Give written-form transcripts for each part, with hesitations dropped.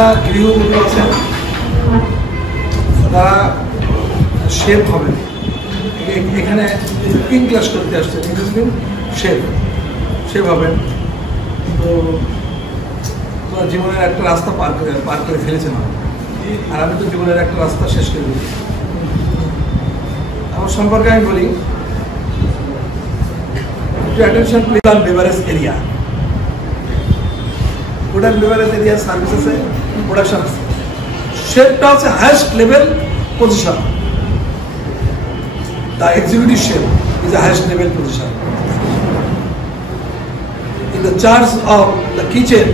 যারা গৃহবধূ আছেন তারা শেফ হবেন, এখানে কুকিং ক্লাস করতে আসছেন, শেফ হবেন। তো জীবনের একটা রাস্তা পার করে ফেলেছেন, আর আমি তো জীবনের একটা রাস্তা শেষ করে দিয়েছি। আমার সম্পর্কে আমি বলি, একটু attention please. Beverage area, food and beverage area service আছে, প্রোডাকশন আছে। শেফটা হচ্ছে highest level position. The executive chef is the highest level position. In the charge of the kitchen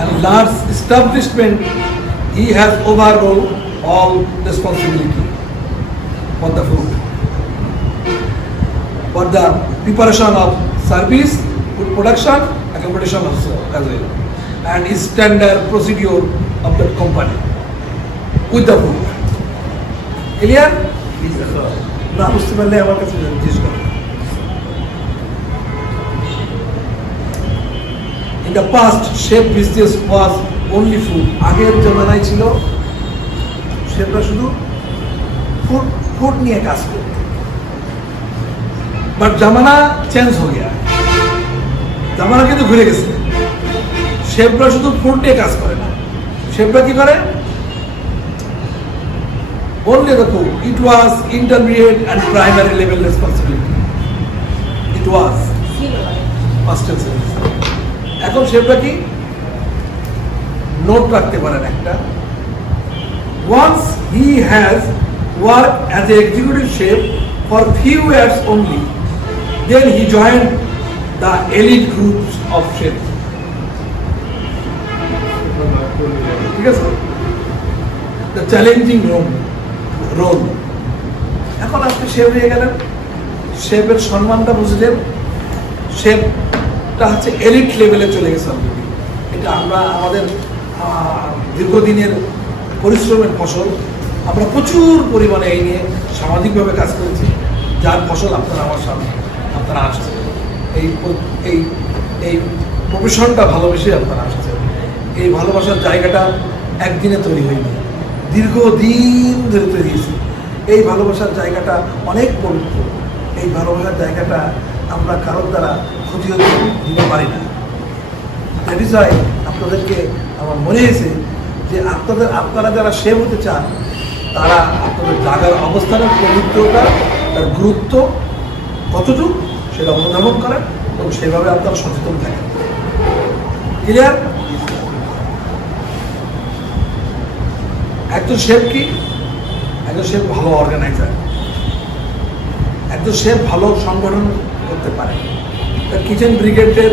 and large establishment, he has overall all responsibility for the food, for the preparation of service, food production, accommodation also as well, and standard procedure of the company with the food. Clear? না বুঝতে পারলে আমার কাছে জিজ্ঞেস করুন। In the past, chef business was only food. আগের জমানায় ছিল শেফরা শুধু ফুড নিয়ে কাজ করত, বাট জামানা চেঞ্জ হয়ে গিয়া, জামানা কিন্তু ঘুরে গেছে। শেফরা শুধু ফুড নিয়ে কাজ করে না, শেফরা কি করে? Only the food. It was intermediate and primary level responsibility. It was past tense. এখন শেফরা কি নোট রাখতে পারেন একটা, once he has worked as an executive chef for few years only, then he joined the elite groups of chefs. ঠিক আছে? The challenging role. এখন আপনি chef হয়ে গেলেন, শেফের সম্মানটা বুঝলেন, শেফটা হচ্ছে এলিট লেভেলে চলে গেছে অলরেডি। এটা আমরা আমাদের দীর্ঘদিনের পরিশ্রমের ফসল। আমরা প্রচুর পরিমাণে এই নিয়ে সামাজিকভাবে কাজ করেছি, যার ফসল আপনারা আমার সামনে আপনারা আসছেন। এই প্রফেশনটা ভালোবেসে আপনারা আসছেন। এই ভালোবাসার জায়গাটা একদিনে তৈরি হয়নি, দীর্ঘদিন ধরে তৈরি হয়েছে। এই ভালোবাসার জায়গাটা অনেক পবিত্র। এই ভালোবাসার জায়গাটা আমরা কারোর দ্বারা ক্ষতি দিতে পারি না। দ্যাট ইজ ওয়াই আপনাদেরকে আমার মনে হয়েছে যে আপনারা যারা শেফ হতে চান, তারা আপনাদের জায়গার অবস্থানের পবিত্রতা, তার গুরুত্ব কতটুকু সেটা অনুধাবন করেন এবং সেভাবে আপনারা সচেতন থাকেন। ক্লিয়ার? একজন শেফ কি? একজন শেফ ভালো অর্গানাইজার, একজন শেফ ভালো সংগঠন করতে পারে। তার কিচেন ব্রিগেডের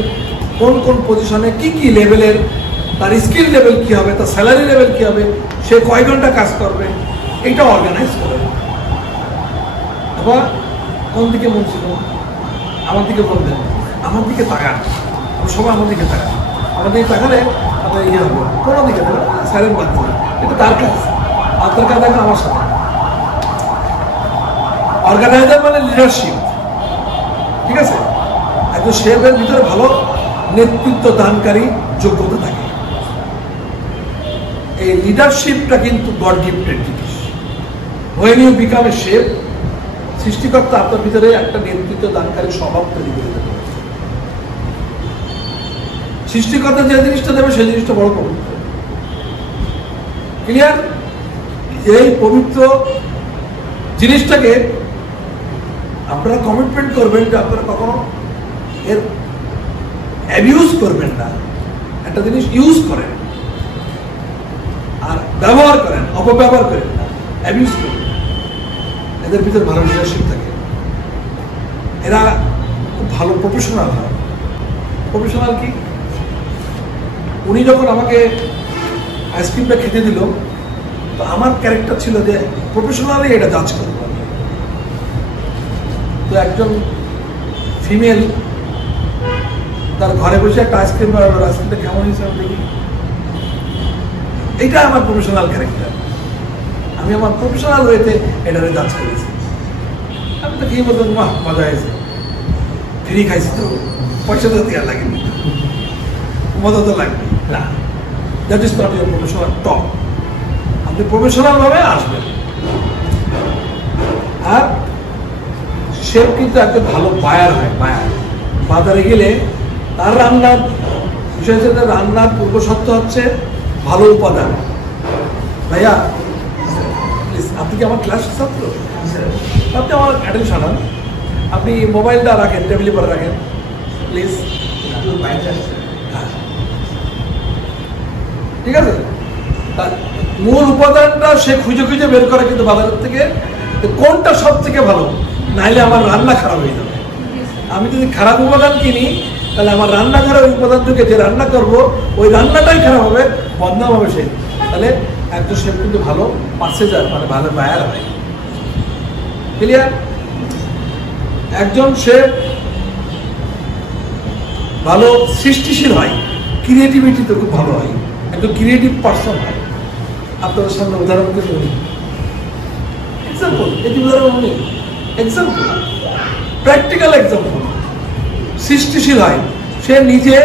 কোন কোন পজিশনে কি কি লেভেলের, তার স্কিল লেভেল কি হবে, তার স্যালারি লেভেল কি হবে, সে কয় ঘন্টা কাজ করবে, এটা অর্গানাইজ করে। আবার কোন দিকে মন ছিল, আমার দিকে বলবেন, আমার দিকে তাকান, সবাই আমার দিকে তাকান। আমার দিকে তাকালে আপনার ইয়ে হবে, কোনো দিকে স্যারের মাধ্যমে, এটা তার কাজ। আপনার কাজ এখন আমার সাথে। অর্গানাইজার মানে লিডারশিপ, ঠিক আছে? একজন শেফের ভিতরে ভালো নেতৃত্ব দানকারী যোগ্যতা থাকে। এই লিডারশিপটা কিন্তু গড গিফটেড জিনিস। When you become a chef, সৃষ্টিকর্তা আপনার ভিতরে একটা নেতৃত্ব দানকারী স্বভাব তৈরি করে দেবে। সৃষ্টিকর্তা যে জিনিসটা দেবে সেই জিনিসটা বড় পবিত্র। ক্লিয়ার? এই পবিত্র জিনিসটাকে আপনারা কমিটমেন্ট করবেন যে আপনারা কখনো এর অ্যাবিউজ করবেন না। একটা জিনিস ইউজ করেন আর ব্যবহার করেন, অপব্যবহার করেন না, অ্যাবিউজ করেন। এদের ভিতরে ভালো লিডারশিপ থাকে, এরা খুব ভালো প্রফেশনাল হয়। প্রফেশনাল কি? উনি যখন আমাকে আইসক্রিমটা খেতে দিল, তো আমার ক্যারেক্টার ছিল যে প্রফেশনালি এটা জাজ করবো। তো একজন ফিমেল তার ঘরে বসে একটা আইসক্রিম বানালো, আইসক্রিমটা কেমন হিসাবে দেখি, এইটা আমার প্রফেশনাল ক্যারেক্টার। আমি আমার প্রফেশনাল ওয়েতে এটারে জাজ করেছি। আমি তো কি বলতাম, বাহ মজা হয়েছে, ফ্রি খাইছি তো, পয়সা তো দেওয়া লাগেনি, মজা তো লাগবে না। That is not your professional talk. আপনি প্রফেশনালভাবে আসবেন। আর শেফ কিন্তু একজন ভালো বায়ার হয়। বায়ার বাজারে গেলে তার রান্নার বিষয় হচ্ছে, রান্নার পূর্বশর্ত হচ্ছে ভালো উপাদান। ভাইয়া প্লিজ, আপনি কি আমার ক্লাস ছাত্র? আপনি আমার অ্যাটেনশন আন। আপনি মোবাইলটা রাখেন, টেবিলের পরে রাখেন প্লিজ। ঠিক আছে, মূল উপাদানটা সে খুঁজে খুঁজে বের করে কিন্তু বাজারের থেকে, কোনটা সব থেকে ভালো, নাইলে আমার রান্না খারাপ হয়ে যাবে। আমি যদি খারাপ উপাদান কিনি তাহলে আমার রান্না খারাপ উপাদান থেকে যে রান্না করবো ওই রান্নাটাই খারাপ হবে, বদনাম হবে সেই। তাহলে একজন শেফ কিন্তু ভালো পার্সেজার, মানে ভালো বায়ার হয়। ক্লিয়ার? একজন শেফ ভালো সৃষ্টিশীল হয়, ক্রিয়েটিভিটি তো খুব ভালো হয়, একজন ক্রিয়েটিভ পার্সন হয়। আপনাদের সামনে উদাহরণ কিছু নেই, এক্সাম্পল, এটি উদাহরণ নেই, এক্সাম্পল, প্র্যাকটিক্যাল এক্সাম্পল। সৃষ্টিশীল হয়, সে নিজে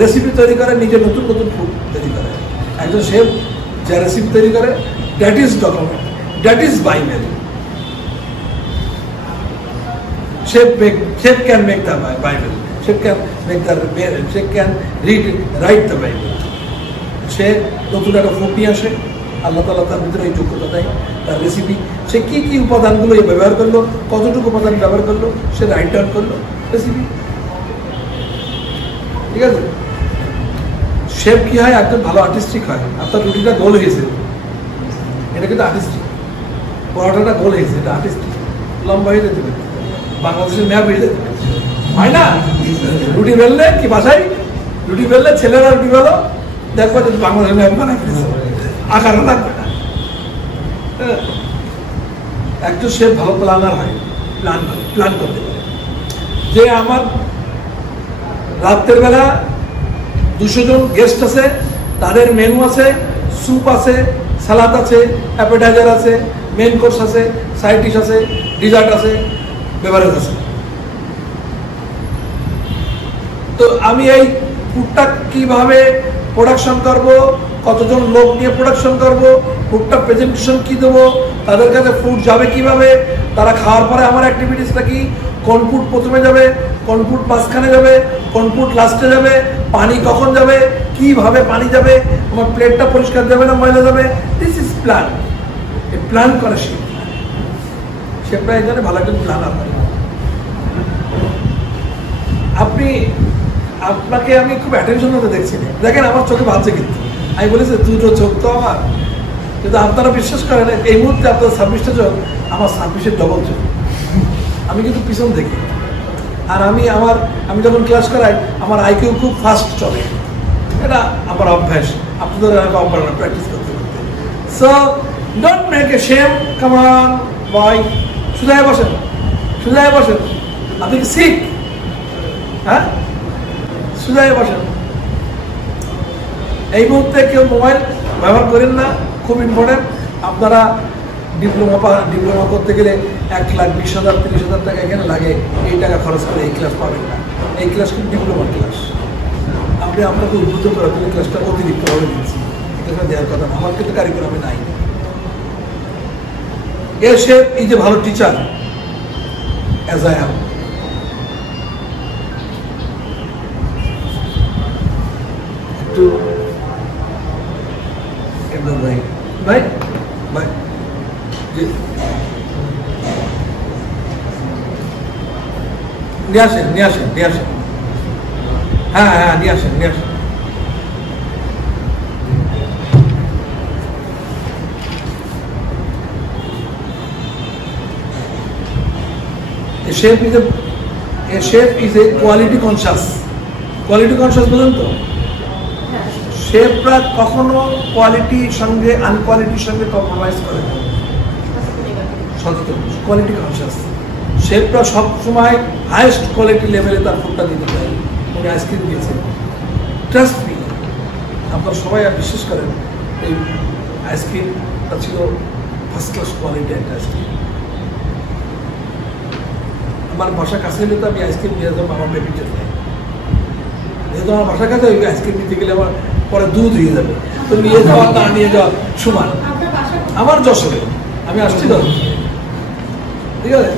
রেসিপি তৈরি করে, নিজে নতুন নতুন ফুড তৈরি করে। একজন শেফ যা রেসিপি তৈরি করে, that is document, that is Bible. Chef can make the Bible. Chef can make the. Chef can write the Bible. সে নতুন একটা ফুড নিয়ে আসে, আল্লাহ তাআলা তার ভিতরে এই যোগ্যতা দেয়, তার রেসিপি, সে কি কি উপাদানগুলো ব্যবহার করলো, কতটুকু উপাদান ব্যবহার করলো, সে রাইট ডাউন করলো রেসিপি। ঠিক আছে? শেফ কি হয়, একজন ভালো আর্টিস্টিক হয়। আপনার রুটিটা গোল হয়েছে, এটা কিন্তু আর্টিস্টিক। পরোটাটা গোল হয়েছে, এটা আর্টিস্টিক। লম্বা হয়ে যেতে পারে, বাংলাদেশের ম্যাপ হয়ে যেতে পারে, হয় না? রুটি বেললে কি বাসায় রুটি বেললে ছেলেরা রুটি বেলো, দেখবো যে বাংলাদেশের ম্যাপ বানাই ফেলেছে, আকারও লাগবে না। একজন শেফ ভালো প্ল্যানার হয়, প্ল্যান করতে পারে। যে আমার রাতের বেলা 200 জন গেস্ট আছে, তাদের মেনু আছে, স্যুপ আছে, সালাদ আছে, অ্যাপেটাইজার আছে, মেন কোর্স আছে, সাইড ডিশ আছে, ডিজার্ট আছে, বেভারেজ আছে। তো আমি এই ফুডটা কিভাবে প্রোডাকশন করব, কতজন লোক নিয়ে প্রোডাকশন করব, ফুডটা প্রেজেন্টেশন কি দেবো, তাদের কাছে ফুড যাবে কিভাবে, তারা খাওয়ার পরে আমার অ্যাক্টিভিটিসটা কি, কোন ফুড প্রথমে যাবে, কোন ফুড মাঝখানে যাবে, কোন ফুড লাস্টে যাবে, পানি কখন যাবে, কিভাবে পানি যাবে, আমার প্লেটটা পরিষ্কার যাবে না ময়লা যাবে, দিস ইজ প্ল্যান। এই প্ল্যান করে সে প্রায় এখানে ভালো একজন প্ল্যানার হয়। আপনাকে আমি খুব অ্যাটেনশন মতো দেখছি, দেখেন আমার চোখে বাজছে, কিন্তু আমি বলেছি দুটো চোখ তো আমার, কিন্তু আপনারা বিশ্বাস করেন এই মুহূর্তে আপনার 26টা চোখ, আমার 26-এর ডবল চোখ। আমি কিন্তু পিছন দেখি। আর আমি যখন ক্লাস করাই, আমার আইকিউ খুব ফাস্ট চলে, এটা আমার অভ্যাস। আপনাদের প্র্যাকটিস করতে করতে। So don't make a shame, come on boy, সুজায় বসেন, সুজায় বসেন। আপনি কি শিখ? হ্যাঁ, সুজায় বসেন। এই মুহূর্তে কেউ মোবাইল ব্যবহার করেন না, খুব ইম্পর্টেন্ট। আপনারা ডিপ্লোমা করতে গেলে 1,20,000 30,000 টাকা এখানে লাগে, এই টাকা খরচ করে এই ক্লাস পাবেন না। এই ক্লাস কিন্তু ডিপ্লোমার ক্লাস। আপনি আপনাকে উদ্বুদ্ধ করার জন্য ক্লাসটা অতিরিক্তভাবে দিচ্ছি, এটা দেওয়ার কথা না। আমার কিন্তু কারিকুলামে নাই। এর শেফ ইজ এ ভালো টিচার, অ্যাজ আই অ্যাম। একটু ভাই ভাই ভাই নিয়ে আসেন, নিয়ে আসেন, নিয়ে আসেন। হ্যাঁ হ্যাঁ, নিয়ে আসেন, নিয়ে আসেন। A chef is a quality conscious. Quality conscious বলেন তো? শেফরা কখনো কোয়ালিটির সঙ্গে আনকোয়ালিটির সঙ্গে কম্প্রোমাইজ করে না, সচেতন, কোয়ালিটি কনসিয়াস। শেফরা সবসময় হাইয়েস্ট কোয়ালিটি লেভেলে তার ফুডটা দিতে চায়। উনি আইসক্রিম দিয়েছেন, ট্রাস্ট মি, আপনারা সবাই বিশ্বাস করেন, এই আইসক্রিমটা ছিল ফার্স্ট ক্লাস কোয়ালিটি একটা আইসক্রিম। আমার বাসার কাছে হলে তো আমি আইসক্রিম দিয়ে দেবো আমার বেবির জন্য, যেহেতু আমার বাসার কাছে ওই আইসক্রিম দিতে গেলে আমার পরে দুধ হয়ে যাবে। তো নিয়ে যাওয়া না নিয়ে যাওয়া সমান। আমার যশোরে, আমি আসছি তো, ঠিক আছে।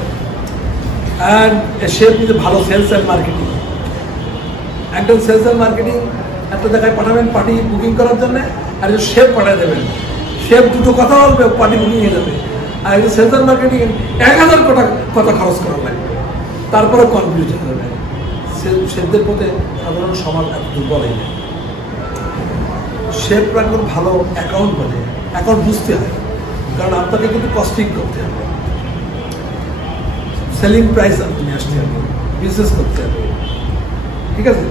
অ্যান্ড শেফ নিতে ভালো সেলস অ্যান্ড মার্কেটিং, একদম সেলস অ্যান্ড মার্কেটিং একটা জায়গায় পাঠাবেন পার্টি বুকিং করার জন্য, আর শেফ পাঠিয়ে দেবেন, শেফ দুটো কথা বলবে, পার্টি বুকিং হয়ে যাবে। আর একটু সেলস অ্যান্ড মার্কেটিং 1000 কথা খরচ করা লাগবে, তারপরে কনফিউজ হয়ে যাবে। শেফদের প্রতি সাধারণ সমাজ এত দুর্বল হয়ে যায়। শেফরা একদম ভালো অ্যাকাউন্ট বলে, অ্যাকাউন্ট বুঝতে হয়, কারণ আপনাকে কিন্তু কস্টিং করতে হবে, সেলিং প্রাইস আপনি আসতে হবে, বিজনেস করতে হবে, ঠিক আছে।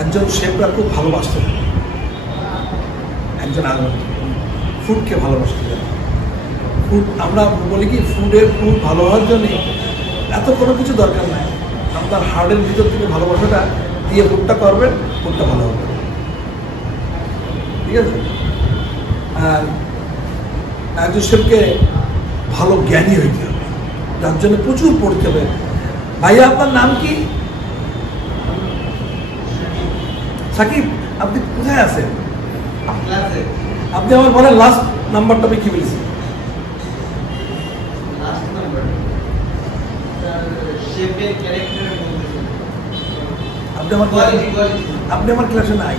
একজন শেফরা খুব ভালোবাসতে হবে, একজন আগুন ফুডকে ভালোবাসতে হবে। ফুড আমরা বলি কি, ফুড ভালো হওয়ার জন্য এত কোনো কিছু দরকার নাই, আপনার হার্টের ভিতর থেকে ভালোবাসাটা দিয়ে ফুডটা করবেন, ফুডটা ভালো হবে, ঠিক আছে। আর একজন শেফকে ভালো জ্ঞানী হইতে হবে, যার জন্য প্রচুর পড়তে হবে। ভাইয়া আপনার নাম কি? সাকিব, আপনি কোথায় আছেন? আপনি আমার বলেন লাস্ট নাম্বারটা আমি কি বলেছি? আপনি আমার ক্লাসে নাই,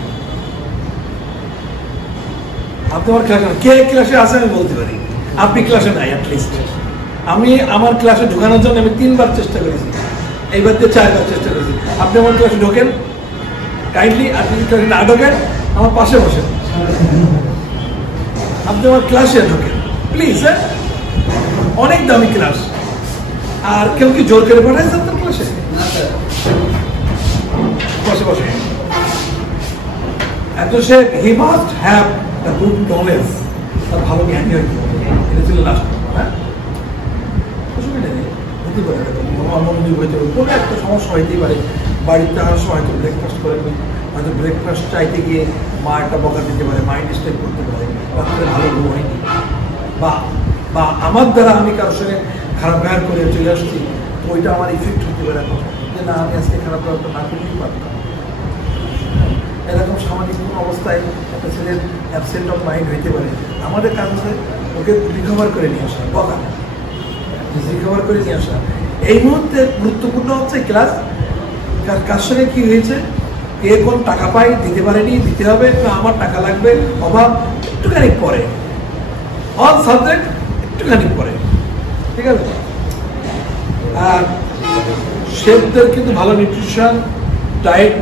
আপনি আমার ক্লাসে কে ক্লাসে আছে আমি বলতে পারি, আপনি ক্লাসে নাই। অ্যাটলিস্ট আমি আমার ক্লাসে ঢোকানোর জন্য আমি 3 বার চেষ্টা করেছি, এইবার দিয়ে 4 বার চেষ্টা করেছি। আপনি আমার ক্লাসে ঢোকেন কাইন্ডলি, আপনি ক্লাসে না ঢোকেন আমার পাশে বসেন, আপনি আমার ক্লাসে ঢোকেন প্লিজ। হ্যাঁ, অনেক দামি ক্লাস। আর কেউ কি জোর করে পাঠাইছে আপনার ক্লাসে? বসে বসে এত সে he must have the good knowledge, তার ভালো জ্ঞানী হইতে হবে। এটা ছিল লাস্ট। হ্যাঁ, অসুবিধা নেই, হতে পারে মনোযোগ হইতে হবে, কোনো একটা সমস্যা হইতেই পারে। বাড়িতে আসার সময় হয়তো ব্রেকফাস্ট করেনি, হয়তো ব্রেকফাস্ট চাইতে গিয়ে মা একটা বকা দিতে পারে, মাইন্ড ডিস্টার্ব করতে পারে, রাত্রে ভালো ঘুম হয়নি, বা আমার দ্বারা আমি কারোর সঙ্গে খারাপ ব্যবহার করে চলে আসছি, ওইটা আমার ইফেক্ট হতে পারে এখন, যে না আমি আজকে খারাপ ব্যবহার না করতেই পারতাম। এরকম সামাজিক কোনো অবস্থায় একটা ছেলের অ্যাবসেন্ট অফ মাইন্ড হইতে পারে। আমাদের কাজ হচ্ছে ওকে রিকভার করে নিয়ে আসা, বকা রিকভার করে নিয়ে আসা। এই মুহূর্তে গুরুত্বপূর্ণ হচ্ছে ক্লাস কার সঙ্গে কী হয়েছে, কে কোন টাকা পায়, দিতে পারেনি, দিতে হবে, না আমার টাকা লাগবে, অভাব, একটুখানি পরে, অল সাবজেক্ট একটুখানি পরে, ঠিক আছে। আর শেফদের কিন্তু ভালো নিউট্রিশন ডায়েট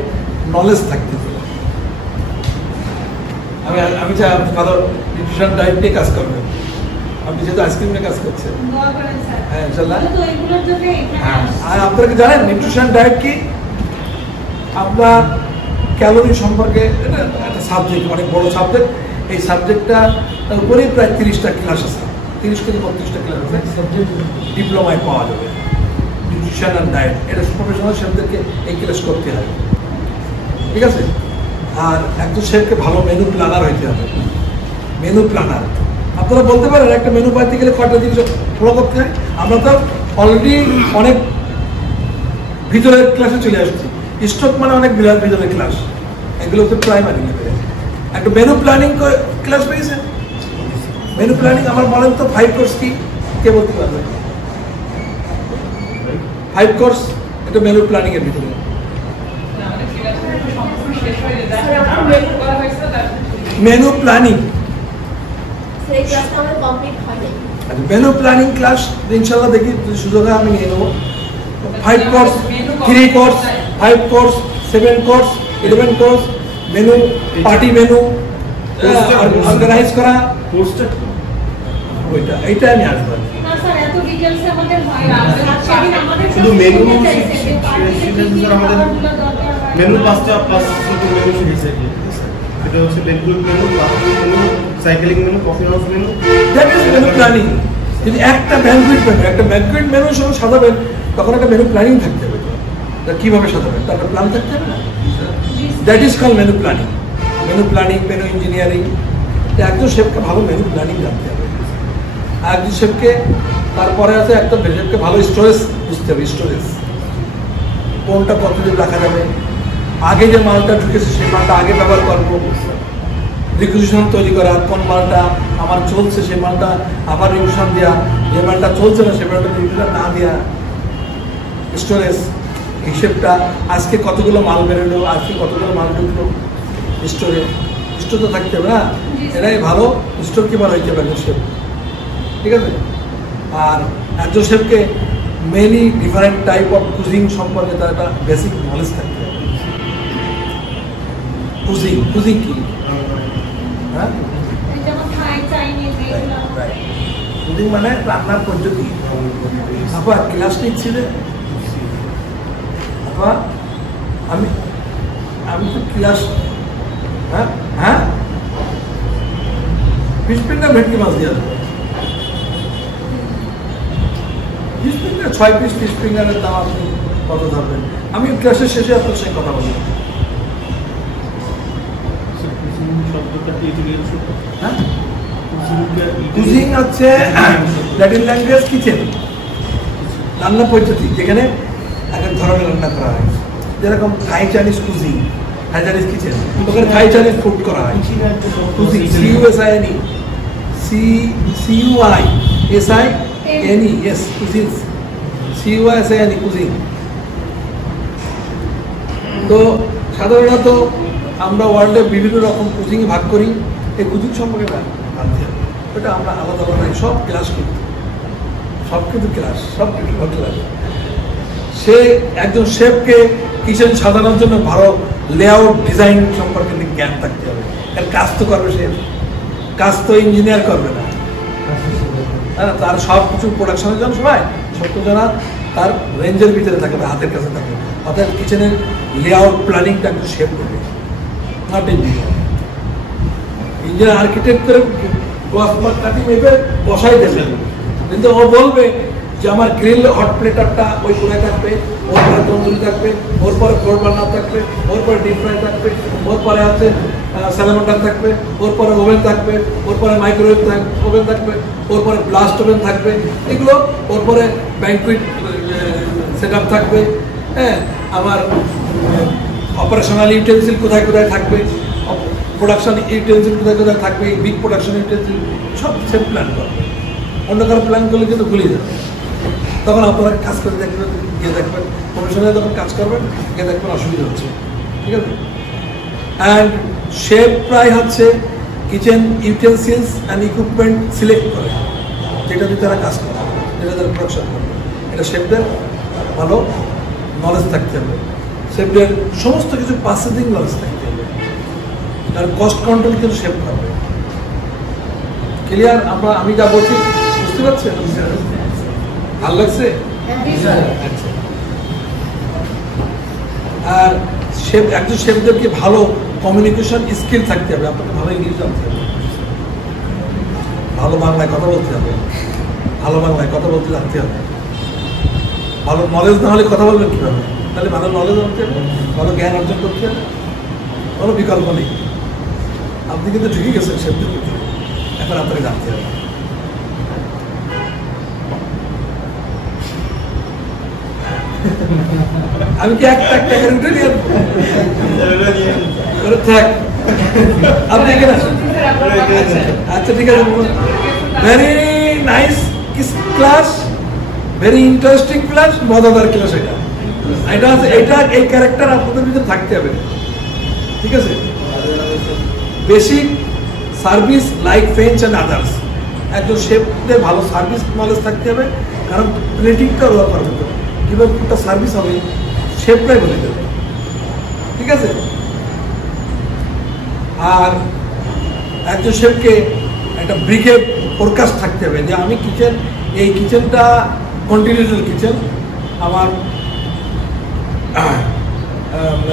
নলেজ থাকতে হবে। আমি চাই আপনি ভালো নিউট্রিশন ডায়েট নিয়ে কাজ করবেন। আপনি যেহেতু আইসক্রিম নিয়ে কাজ করছেন, হ্যাঁ ইনশাল্লাহ। হ্যাঁ, আর আপনাকে জানেন নিউট্রিশন ডায়েট কি? আপনার ক্যালোরি সম্পর্কে এটা একটা সাবজেক্ট, অনেক বড় সাবজেক্ট। এই সাবজেক্টটা উপরেই প্রায় 30টা ক্লাস আছে, 30 থেকে 32টা ক্লাস আছে, ডিপ্লোমায় পাওয়া যাবে নিউট্রিশন অ্যান্ড ডায়েট। এটা প্রফেশনাল শেফদেরকে এই ক্লাস করতে হবে, ঠিক আছে। আর একজন শেফকে ভালো মেনু প্ল্যানার হইতে হবে, মেনু প্ল্যানার। আপনারা বলতে পারেন একটা মেনু পাইতে গেলে কয়টা জিনিস ফলো করতে হয়? আমরা তো অলরেডি অনেক ভিতরের ক্লাসে চলে আসছি, স্টক মানে অনেক ভিতরের ক্লাস, এগুলো হচ্ছে প্রাইমারি লেভেলে। একটা মেনু প্ল্যানিং ক্লাস পেয়েছেন? মেনু প্ল্যানিং আমার বলেন তো 5 কোর্স কি, কে বলতে পারবে? 5 কোর্স এটা মেনু প্ল্যানিং এর ভিতরে। Menu planning, menu planning class ইনশাল্লাহ দেখি সুযোগ আমি নিয়ে নেবো। 5 course, 3 course, 5 course, 7 course, 11 course, menu, party menu organise করা, ওইটা এইটা আমি আসবো। শুধু মেনু মেনু 5টা প্লাস মেনু শিখেছে, সেটা হচ্ছে bedroom menu, bathroom menu, cycling menu, coffee house menu, that is menu planning. যদি একটা ব্যাঙ্কুয়েট মেনু সব সাজাবেন, তখন একটা মেনু প্ল্যানিং থাকতে হবে, কীভাবে সাজাবেন তার একটা প্ল্যান থাকতে হবে না? That is call menu planning. Menu planning, menu engineering. একজন শেফকে ভালো মেনু প্ল্যানিং জানতে হবে, আর একজন শেফকে তারপরে আছে একটা শেফকে ভালো স্টোরেজ বুঝতে হবে। স্টোরেজ কোনটা কতদিন রাখা যাবে, আগে যে মালটা ঢুকেছে সেই মালটা আগে ব্যবহার করবো, রিকুইজিশন তৈরি করা, কোন মালটা আমার চলছে সেই মালটা আবার রিকুইজিশন দেওয়া, যে মালটা চলছে না সেই মালটা রিকুইজিশন না দেওয়া, স্টোরেজ হিসেবটা, আজকে কতগুলো মাল বেরোলো, আজকে কতগুলো মাল ঢুকলো স্টোরে, স্টোর তো থাকতে হবে না, এটাই ভালো স্টোর কিপার হইতে হবে একজন শেফ, ঠিক আছে। আর একজন শেফকে মেনি ডিফারেন্ট টাইপ অফ কুজিং সম্পর্কে তার একটা বেসিক নলেজ থাকতে হবে। কুজিং কুজিং কি? হ্যাঁ, কুজিং মানে রান্নার পদ্ধতি। আপা ক্লাস নিচ্ছিলে? আপা আমি আমি তো ক্লাস, হ্যাঁ হ্যাঁ, ফিশ ফিঙ্গার ভেটকি মাছ দিয়ে আসবো। ফিশ ফিঙ্গার 6 পিস ফিশ ফিঙ্গারের দাম আপনি কত ধরবেন? আমি ক্লাসের শেষে আপনার সঙ্গে কথা বলবো। হ্যাঁ, কুজিং হচ্ছে ল্যাটিন ল্যাঙ্গুয়েজ কিচেন, রান্না পদ্ধতি যেখানে এক এক ধরনের রান্না করা হয়, যেরকম Thai Chinese cuisine, Thai Chinese kitchen, ওখানে থাই চাইনিজ ফুড করা হয়। কুজিং CUSINE, CUISINE, yes, কুজিং, CUISINE কুজিং। তো সাধারণত আমরা ওয়ার্ল্ডে বিভিন্ন রকম কুজিং ভাগ করি, এই কুজিং সম্পর্কে জানতে হবে, ওটা আমরা আলাদা আলাদা সব ক্লাস কিন্তু, সব কিন্তু ক্লাস, সব কিছু ক্লাস। সে একজন শেফকে কিচেন সাজানোর জন্য ভালো লেআউট ডিজাইন সম্পর্কে জ্ঞান থাকতে হবে। এর কাজ তো করবে শেফ, কাজ তো ইঞ্জিনিয়ার করবে না, হ্যাঁ, তার সব কিছু প্রোডাকশনের জন্য সবাই সব জানা তার রেঞ্জের ভিতরে থাকে, তার হাতের কাছে থাকে। অর্থাৎ কিচেনের লেআউট প্ল্যানিংটা একটু শেফ করবে, নট ইঞ্জিনিয়ার। ইঞ্জিনিয়ার আর্কিটেক্ট করে গ্লাস মার্ক কাটি মেপে বসাই দেবে, কিন্তু ও বলবে যে আমার গ্রিল হট প্লেটারটা ওই কোনায় থাকবে, ওর পরে তন্দুরি থাকবে, ওর পরে ফ্লোর বার্নার থাকবে, ওর পরে ডিপ ফ্রাই থাকবে, ওর পরে আছে স্যালামান্ডার থাকবে, ওর পরে ওভেন থাকবে, ওর পরে মাইক্রোওয়েভ ওভেন থাকবে, ওর পরে ব্লাস্ট ওভেন থাকবে, এগুলো ওর পরে ব্যাংকুয়েট সেট আপ থাকবে। হ্যাঁ, আমার অপারেশনাল ইউটেন্সিল কোথায় কোথায় থাকবে, প্রোডাকশন ইউটেন্সিল কোথায় কোথায় থাকবে, বিগ প্রোডাকশন ইউটেন্সিল সব সেম প্ল্যান করবে। অন্য কারো প্ল্যান করলে কিন্তু ভুলে যাবে, তখন আপনারা কাজ করে দেখবেন, গিয়ে দেখবেন প্রফেশনাল যখন কাজ করবেন গিয়ে দেখবেন অসুবিধা হচ্ছে, ঠিক আছে। অ্যান্ড শেফ প্রায় হচ্ছে kitchen utensils and equipment select করে, যেটা দিয়ে তারা কাজ করে, যেটা তারা প্রোডাকশন করে, এটা শেফদের ভালো নলেজ থাকতে হবে। শেফদের সমস্ত কিছু পার্সেসিং নলেজ থাকতে হবে, তার কস্ট কন্ট্রোল কিন্তু শেফ করবে। ক্লিয়ার? আমি যা বলছি বুঝতে পারছেন? ভালো লাগছে? আচ্ছা। আর শেফ, একজন শেফদেরকে ভালো কমিউনিকেশন স্কিল থাকতে হবে, আপনাকে ভালো ইংলিশ জানতে হবে, ভালো বাংলায় কথা বলতে হবে, ভালো বাংলায় কথা বলতে জানতে হবে। ভালো নলেজ না হলে কথা বলবেন কীভাবে? তাহলে ভালো নলেজ আনতে হবে, ভালো জ্ঞান অর্জন করতে হবে, কোনো বিকল্প নেই। আপনি কিন্তু ঢুকে গেছেন শেফদের ভিতরে, এখন আপনাকে জানতে হবে। আমি কি একটা উঠে নিয়ে থাক, আপনি এখানে আসেন। আচ্ছা ঠিক আছে, very nice class, very interesting class, মজাদার ক্লাস। এটা এই ক্যারেক্টার আপনাদের ভিতরে থাকতে হবে, ঠিক আছে। Basic service like French and others, একজন শেফদের ভালো সার্ভিস নলেজ থাকতে হবে, কারণ প্লেটিংটা ওরা পারবে তো, কীভাবে একটা সার্ভিস হবে শেফরাই বলে দেবে, ঠিক আছে। আর একজন শেফকে একটা ব্রিগেড ফোরকাস্ট থাকতে হবে যে আমি কিচেন, এই কিচেনটা কন্টিনেন্টাল কিচেন, আমার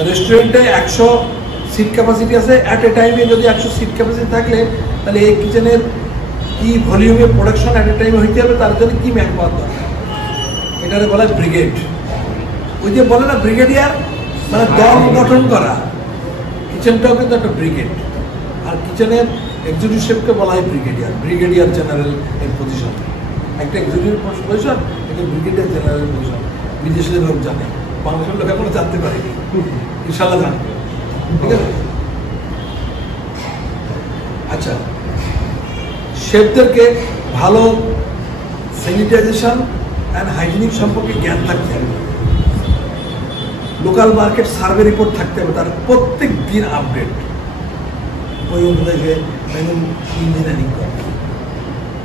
রেস্টুরেন্টে 100 সিট ক্যাপাসিটি আছে, অ্যাট এ টাইমে যদি 100 সিট ক্যাপাসিটি থাকলে তাহলে এই কিচেনের কী ভলিউমে প্রোডাকশন অ্যাট এ টাইমে হইতে হবে, তার জন্য কী ম্যান পাওয়ার দরকার, এটাকে বলা হয় ব্রিগেড। ওই যে বলে না ব্রিগেডিয়ার, মানে দল গঠন করা, কিচেনটাও কিন্তু একটা ব্রিগেড। আর কিচেনের এক্সিকিউটিভ শেফকে বলা হয় ব্রিগেডিয়ার, ব্রিগেডিয়ার জেনারেল এর পজিশন, একটা এক্সিকিউটিভ পজিশন, একটা ব্রিগেডিয়ার জেনারেল পজিশন, বিদেশের লোক জানে। বাংলাদেশের লোক এখনো জানতে পারেনি, ইনশাল্লাহ জানবে। ঠিক আছে, আচ্ছা, শেফদেরকে ভালো স্যানিটাইজেশন অ্যান্ড হাইজিনিক সম্পর্কে জ্ঞান থাকতে হবে, লোকাল মার্কেট সার্ভে রিপোর্ট থাকতে হবে, তার প্রত্যেক দিন আপডেট, ওই অনুযায়ী মেনু ইঞ্জিনিয়ারিং করে।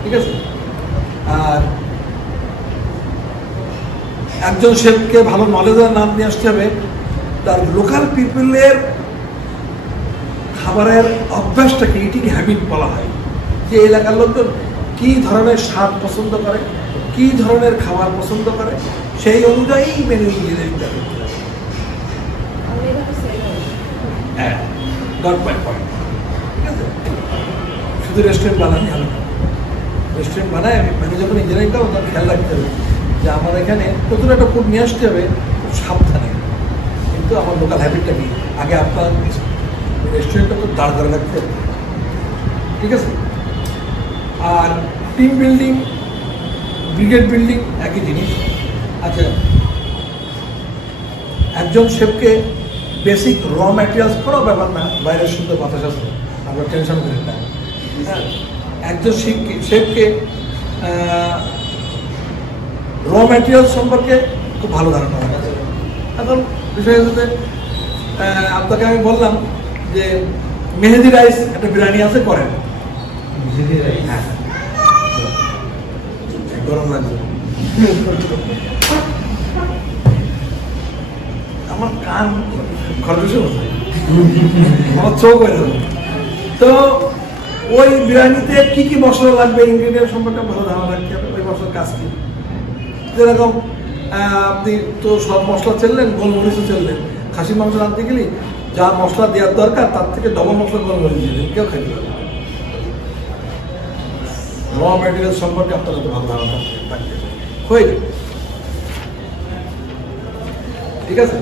ঠিক আছে, আর একজন শেফকে ভালো নলেজের নাম নিয়ে আসতে হবে, তার লোকাল পিপলের খাবারের অভ্যাসটাকে ইটিং হ্যাবিট বলা হয়, যে এলাকার লোকজন কী ধরনের স্বাদ পছন্দ করে, কী ধরনের খাবার পছন্দ করে, সেই অনুযায়ী মেনু ইঞ্জিনিয়ারিংটা করতে হবে। হ্যাঁ, ডট বাই পয়েন্ট। ঠিক আছে, শুধু রেস্টুরেন্ট বানানি হবে না, রেস্টুরেন্ট বানায় আমি মেনু যখন ইঞ্জিনিয়ারিং করবো তখন খেয়াল রাখতে হবে যে আমার এখানে নতুন একটা ফুড নিয়ে আসতে হবে খুব সাবধানে, কিন্তু আমার লোকাল হ্যাবিটটা কি, আগে আপনার রেস্টুরেন্টটা তো দাঁড় করে রাখতে হবে। ঠিক আছে, আর টিম বিল্ডিং, ব্রিগেড বিল্ডিং একই জিনিস। আচ্ছা, একজন শেফকে বেসিক র ম্যাটেরিয়ালস কোনো ব্যাপার না, বাইরের শুদ্ধ বাতাস আছে, আমরা টেনশন করি না। হ্যাঁ, একজন শেফকে র ম্যাটেরিয়াল সম্পর্কে খুব ভালো ধারণা আছে। এখন বিষয় হচ্ছে আপনাকে আমি বললাম যে মেহেদি রাইস একটা বিরিয়ানি আছে, করেন? হ্যাঁ, গরম লাগছে, আমার কান খরগোশে বসে, আমার চোখ হয়ে যাবে। তো ওই বিরিয়ানিতে কি কি মশলা লাগবে, ইনগ্রিডিয়েন্ট সম্পর্কে ভালো ধারণা রাখতে হবে, ওই মশলার কাজ কি। যেরকম আপনি তো সব মশলা চেললেন, গোলমরিচও চেললেন, খাসির মাংস রাঁধতে গেলে যা মশলা দেওয়ার দরকার তার থেকে ডবল মশলা গোলমরিচ দিলেন, কেউ খাইতে পারবে। র ম্যাটেরিয়াল সম্পর্কে আপনার তো ভালো ধারণা থাকতে হয়ে যাবে। ঠিক আছে,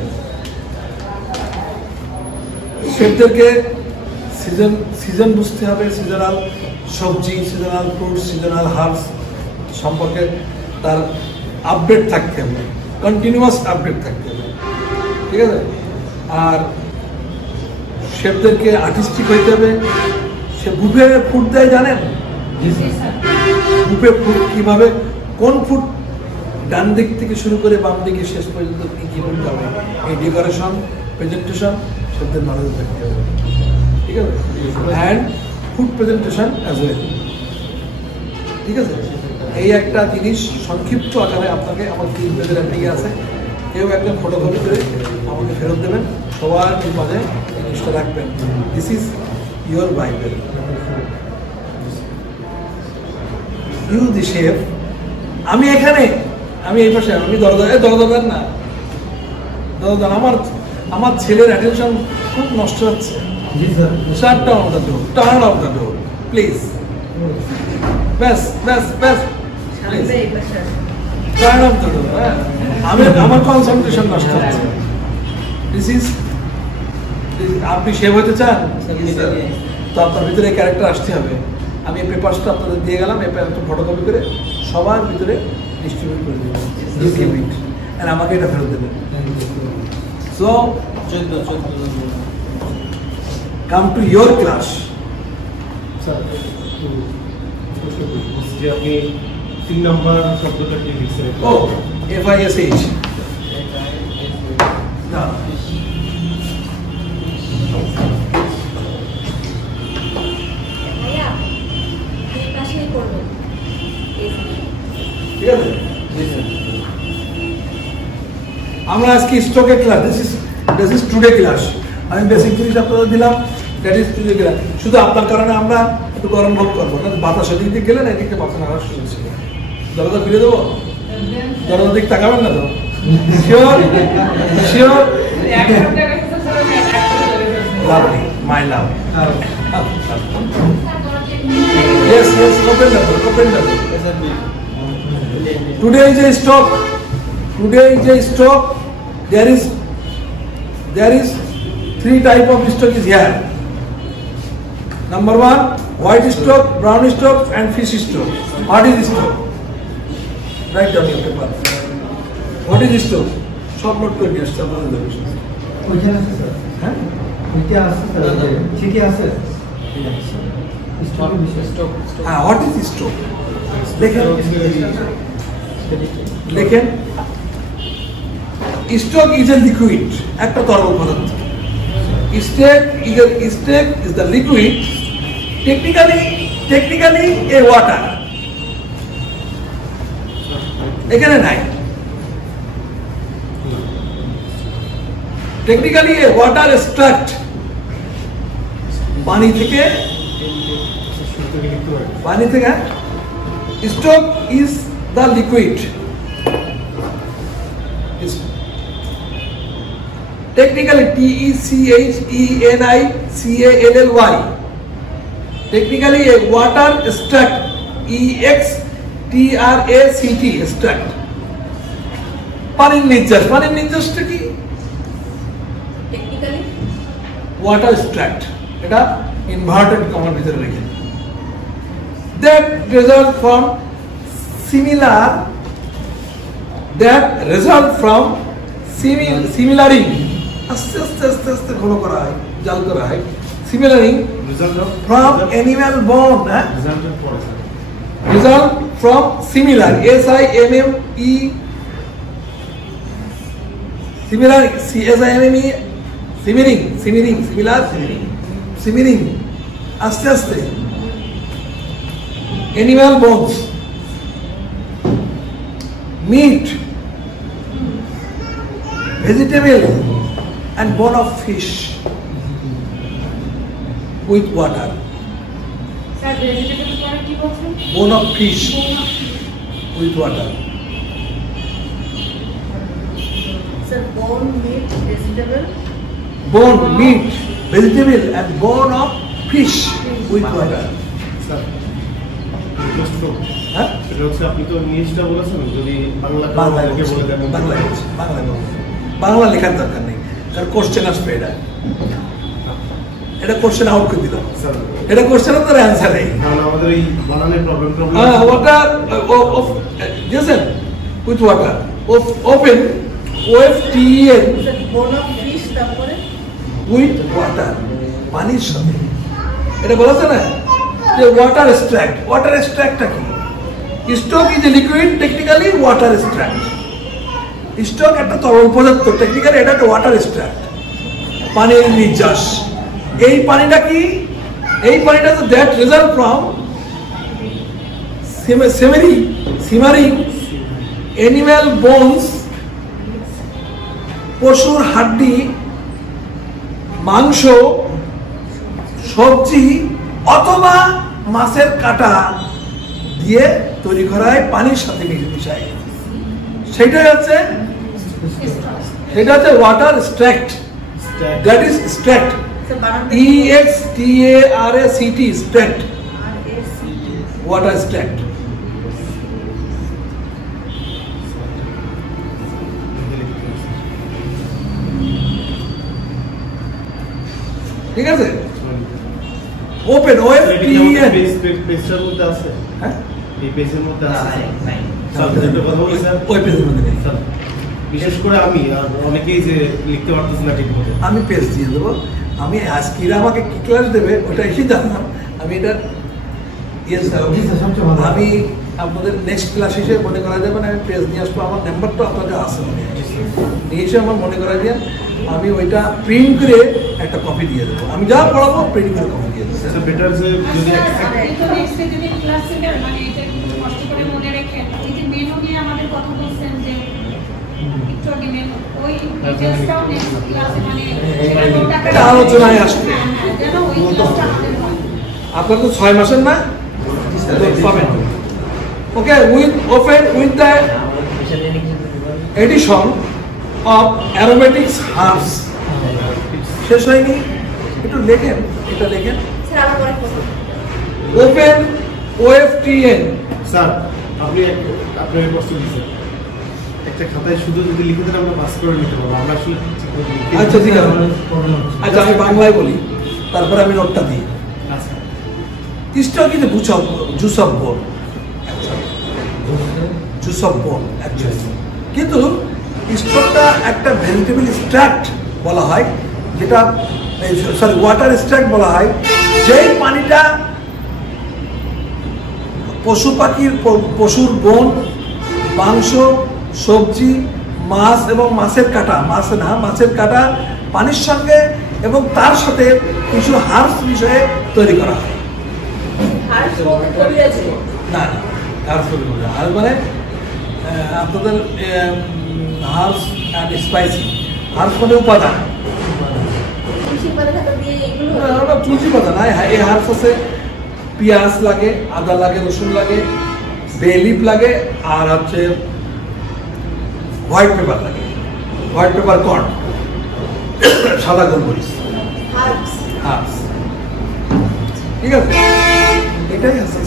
শেফদেরকে সিজন বুঝতে হবে, সিজনাল সবজি, সিজনাল ফ্রুটস, সিজনাল হার্বস সম্পর্কে তার আপডেট থাকতে হবে, কন্টিনিউয়াস আপডেট থাকতে হবে। ঠিক আছে, আর শেফদেরকে আর্টিস্টিক হইতে হবে। সে বুফে ফুড দেয়, জানেন? বুফে ফুড কীভাবে, কোন ফুড ডান দিক থেকে শুরু করে বাম দিকে শেষ পর্যন্ত কী কী করতে হবে, এই ডেকোরেশন, প্রেজেন্টেশন শেফদের নলেজ থাকতে হবে। ঠিক আছে, and food presentation as well. ঠিক আছে, এই একটা জিনিস সংক্ষিপ্ত আকারে আপনাকে আমার 3 পেজের অ্যাপ্লিকে আছে, কেউ একজন ফটোকপি করে আমাকে ফেরত দেবেন, সবার মাঝে জিনিসটা রাখবেন। This is your Bible, you the chef. আমি এখানে, আমি এই পাশে, আমি দরদার না, দরদার আমার ছেলের অ্যাটেনশন খুব নষ্ট হচ্ছে। Shut down the door. Turn off the door, please. Bas. Turn off the door. আমার কনসেন্ট্রেশন নষ্ট হচ্ছে। This is, আপনি শেভ হতে চান তো আপনার ভিতরে ক্যারেক্টার আসতে হবে। আমি এই পেপারসটা আপনাদের দিয়ে গেলাম, এই পেপারটা ফটোকপি করে সবার ভিতরে ডিস্ট্রিবিউট করে দেবেন, আর আমাকে এটা ফেরত দেবেন। So come to your class. Sir, যে আপনি 3 নাম্বার শব্দটা কি লিখছেন? Oh, FISH. না, ভাইয়া এই পাশেই করবেন। ঠিক আছে, আমরা আজকে স্টকের class, this is today class. আমি বেসিক জিনিস আপনাদের দিলাম, দ্যাট ইজ টুডে ক্লাস। শুধু আপনার কারণে আমরা একটু গরম ভোগ করবো না, বাতাস এদিক দিকে গেলেন, এদিকে বাতাস আসার সুযোগ ছিল। দরজা ফিরে দেবো, দরজার দিক তাকাবেন না তো? Sure sure, lovely, my love. Yes, open the door. Today is a stock. There is 3 type of stock is here. Number 1, white stock, brown stock, and fish stock. What is stock? Write down your paper. What is stock? সব note করে নিয়ে আসছে আপনাদের দেবে। ওইখানে আছে sir, হ্যাঁ ওইটা আছে স্যার, ওই যে চিঠি আছে। হ্যাঁ, হোয়াট ইজ স্ট্রোক? দেখেন লেখেন, স্ট্রোক ইজ এ লিকুইড, একটা তরল পদার্থ। Stock is the liquid, technically a water. এখানে নাই, টেকনিক্যালি এ ওয়াটার এক্সট্রাক্ট, পানি থেকে stock is the liquid, technically TECHENICALLY, technically a water extract, EXTRACT extract, পানির নির্যাস। পানির নির্যাসটা কি? টেকনিক্যালি ওয়াটার এক্সট্রাক্ট, এটা ইনভার্টেড কমার ভিতরে রেখে। that result from similaring, আস্তে আস্তে আস্তে আস্তে ঘন করা হয়, জাল করা হয়, similaring from animal bone, result from similar, SIMME, simmering, আস্তে আস্তে animal bones, meat, vegetable and bone of fish with water, sir vegetable পরে কি বলছেন? bone of fish with water, sir bone meat vegetable bone, meat, vegetable and bone of fish with water. হ্যাঁ, সেটা হচ্ছে আপনি তো নিউজটা বলেছেন, যদি বাংলায় বাংলাকে বলে দেন। বাংলা লেখার দরকার নেই, কারণ কোশ্চেন আসবে। এটা কোশ্চেন আউট করে দিলাম, স্যার এটা কোশ্চেনের তো অ্যান্সার নেই। কারণ আমাদের এই বানানের প্রবলেম ওয়াটার দিয়েছেন with water, open OFTEN sir বোন অফ ফিশ, তারপরে উইথ ওয়াটার, পানির সাথে। এটা বলেছে না যে ওয়াটার এক্সট্রাক্ট। ওয়াটার এক্সট্রাক্টটা কি? Stock is a liquid, technically water extract. Stock একটা তরল পদার্থ, টেকনিক্যালি এটা একটা ওয়াটার এক্সট্রাক্ট, পানির নির্যাস। এই পানিটা কি? এই পানিটা তো that result from simmering animal bones, পশুর হাড্ডি, মাংস, সবজি অথবা মাছের কাঁটা দিয়ে তৈরি করা হয়, পানির সাথে মিশায়। সেটাই হচ্ছে water extract, that is extract, sir বানান EXTRACT, এক্সট্রাক্ট, ওয়াটার এক্সট্রাক্ট। ঠিক আছে, ওপেন OFTEN। পেজটার মধ্যে আছে, হ্যাঁ, এই পেজের মধ্যে আছে স্যার। একটা কথা বলি স্যার, ওই পেজের মধ্যে নেই। স্যার বিশেষ করে আমি আর অনেকেই যে লিখতে পারতেছে না ঠিক মতো। আমি পেজ দিয়ে দেবো। আমি আজকিরা আমাকে কি ক্লাস দেবে ওটা এসে জানলাম। আমি এটা আমি আপনাদের নেক্সট ক্লাস হিসেবে মনে করা যাবে না, আমি পেজ নিয়ে আসবো। আমার নাম্বারটা আপনাদের আছে, নিয়ে এসে আমার মনে করা দিয়ে আমি ওইটা প্রিন্ট করে একটা কপি দিয়ে দেবো। আমি যা পড়াবো প্রিন্ট করে কপি দিয়ে দেবো। স্যার বেটার যে যদি আপনি তো নেক্সট যদি ক্লাস সেন্টার মানে এটা একটু কষ্ট করে মনে রেখেন, এই যে মেনু নিয়ে আমাদের কথা বলছেন যে একটু আগে মেনু, ওই ডিটেইলসটাও নেক্সট ক্লাসে মানে এটা আলোচনায় আসবে। যেন ওই ক্লাসটা আমাদের হয়। আপনার তো 6 মাসের না পাবেন। Okay, open with the addition of aromatics herbs. শেষ হয়নি, একটু লেখেন, এটা লেখেন। স্যার আবার পরে কথা ওপেন OFTEN। স্যার আপনি আপনার প্রশ্ন দিচ্ছেন, একটা খাতায় শুধু যদি লিখে দেন আমরা পাস করে নিতে পারবো। আমরা আসলে আচ্ছা ঠিক আছে, আচ্ছা আমি বাংলায় বলি, তারপরে আমি নোটটা দিই। আচ্ছা স্টক ইজ জুস অফ বোন, জুস অফ বোন অ্যাকচুয়ালি। কিন্তু স্ট্রোকটা একটা ভেজিটেবল স্ট্র্যাক্ট বলা হয়, যেটা সরি ওয়াটার স্ট্র্যাক্ট বলা হয়, যেই পানিটা পশুর বোন, মাংস, সবজি, মাছ এবং মাছের কাটা পানির সঙ্গে এবং তার সাথে কিছু হার্বস বিষয়ে তৈরি করা হয়। না হার্বস মানে আপনাদের হার্বস অ্যান্ড স্পাইসি। হার্বস মানে উপাদান, তুলসী পাতা না, এই হার্বস আছে পেঁয়াজ লাগে, আদা লাগে, রসুন লাগে, বে লিফ লাগে, আর হচ্ছে হোয়াইট পেপার লাগে, হোয়াইট পেপার কর্ন, সাদা গোলমরিচ, হার্বস। ঠিক আছে, এটাই আছে।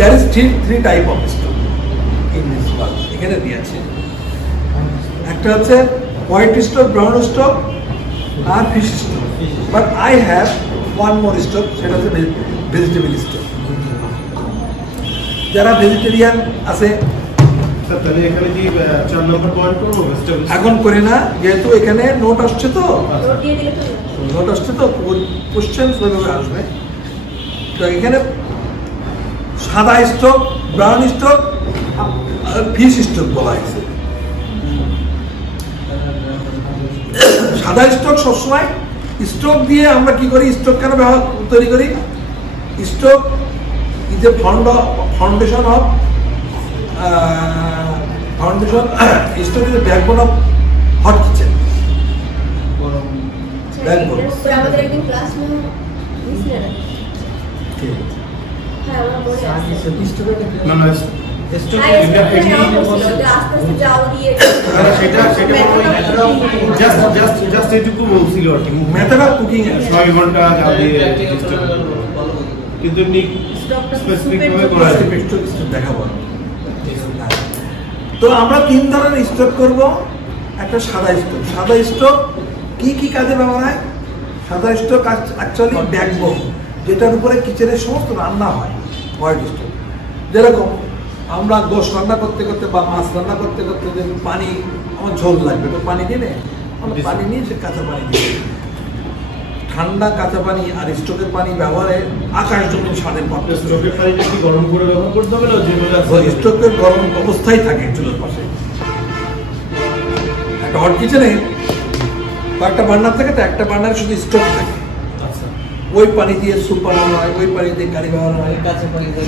There is three type of stock in this world. এখানে দিয়েছে, একটা হচ্ছে হোয়াইট স্টক, ব্রাউন স্টক আর fish stock. But I have one more stock, সেটা হচ্ছে ভেজিটেবল স্টক। যারা ভেজিটেরিয়ান আছে তাহলে এখানে কি 4 নম্বর পয়েন্ট করবো? এখন করি না, যেহেতু এখানে নোট আসছে তো কোশ্চেন ওইভাবে আসবে। তো এখানে সাদা stock, brown stock, fish stock বলা হয়েছে। সাদা স্টক সবসময় স্টক দিয়ে আমরা কি করি, স্টক কেন তৈরি করি? Stock is A foundation of stock is A backbone of hot kitchen. আমাদের একদিন ক্লাস এটুকু বলছিল আর কি, মেথড অফ কুকিং 6 ঘন্টা কিন্তু স্পেসিফিক ভাবে করা দেখাবো। তো আমরা 3 ধরনের স্টক করব। একটা সাদা স্টক। সাদা স্টক কি কাজে ব্যবহার হয়? সাদা স্টক অ্যাকচুয়ালি ব্যাকবোন, যেটার উপরে কিচেনের সমস্ত রান্না হয়। হোয়াইট স্টক যেরকম আমরা গোশ রান্না করতে করতে বা মাছ রান্না করতে করতে যে পানি, আমার ঝোল লাগবে, তো পানি দিলে আমরা পানি নিয়ে সে কাঁচা পানি দিয়ে ঠান্ডা কাঁচা পানি আর স্টকের পানি ব্যবহারে আকাশ যত স্বাদের পাত্র। স্টকের পানিটা কি গরম করে ব্যবহার করতে হবে না? স্টকের গরম অবস্থায় থাকে চুলের পাশে। একটা হট কিচেনে কয়েকটা বার্নার থাকে, তো একটা বার্নার শুধু স্টক থাকে। ওই পানি দিয়ে স্যুপ বানানো হয়, ওই পানি দিয়ে কারি ব্যবহার হয়,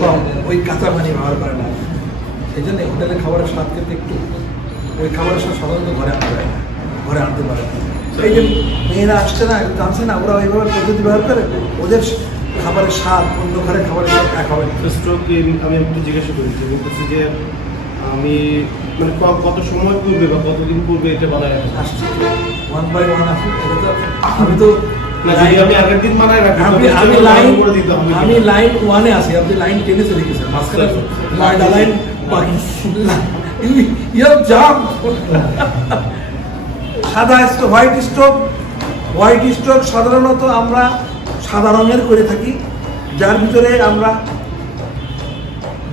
সব ওই কাঁচা পানি ব্যবহার করে না। সেই জন্য হোটেলের খাবারের স্বাদ খেতে একটু ওই খাবারের স্বাদ সাধারণত ঘরে আনতে পারে না, ঘরে আনতে পারে না। এই যে মেয়েরা আসছে না, জানছে না, ওরা ওইভাবে পদ্ধতি ব্যবহার করে, ওদের খাবারের স্বাদ অন্য ঘরের খাবারের স্বাদ এক হবে না। স্ট্রোক আমি একটু জিজ্ঞাসা করি যে বলতেছি যে আমি মানে কত সময় পূর্বে বা কতদিন পূর্বে এটা বানায় আসছে 1 by 1 আসি। এটা তো আমি তো আমি আগের দিন বানায় রাখি, আমি লাইন 1 এ আছি, আপনি লাইন 10 এ চলে গেছেন, মাঝখানে লাইন বাকি ইউ জাম্প। সাদা স্টক, হোয়াইট স্টক সাধারণত আমরা সাদা রঙের করে থাকি, যার ভিতরে আমরা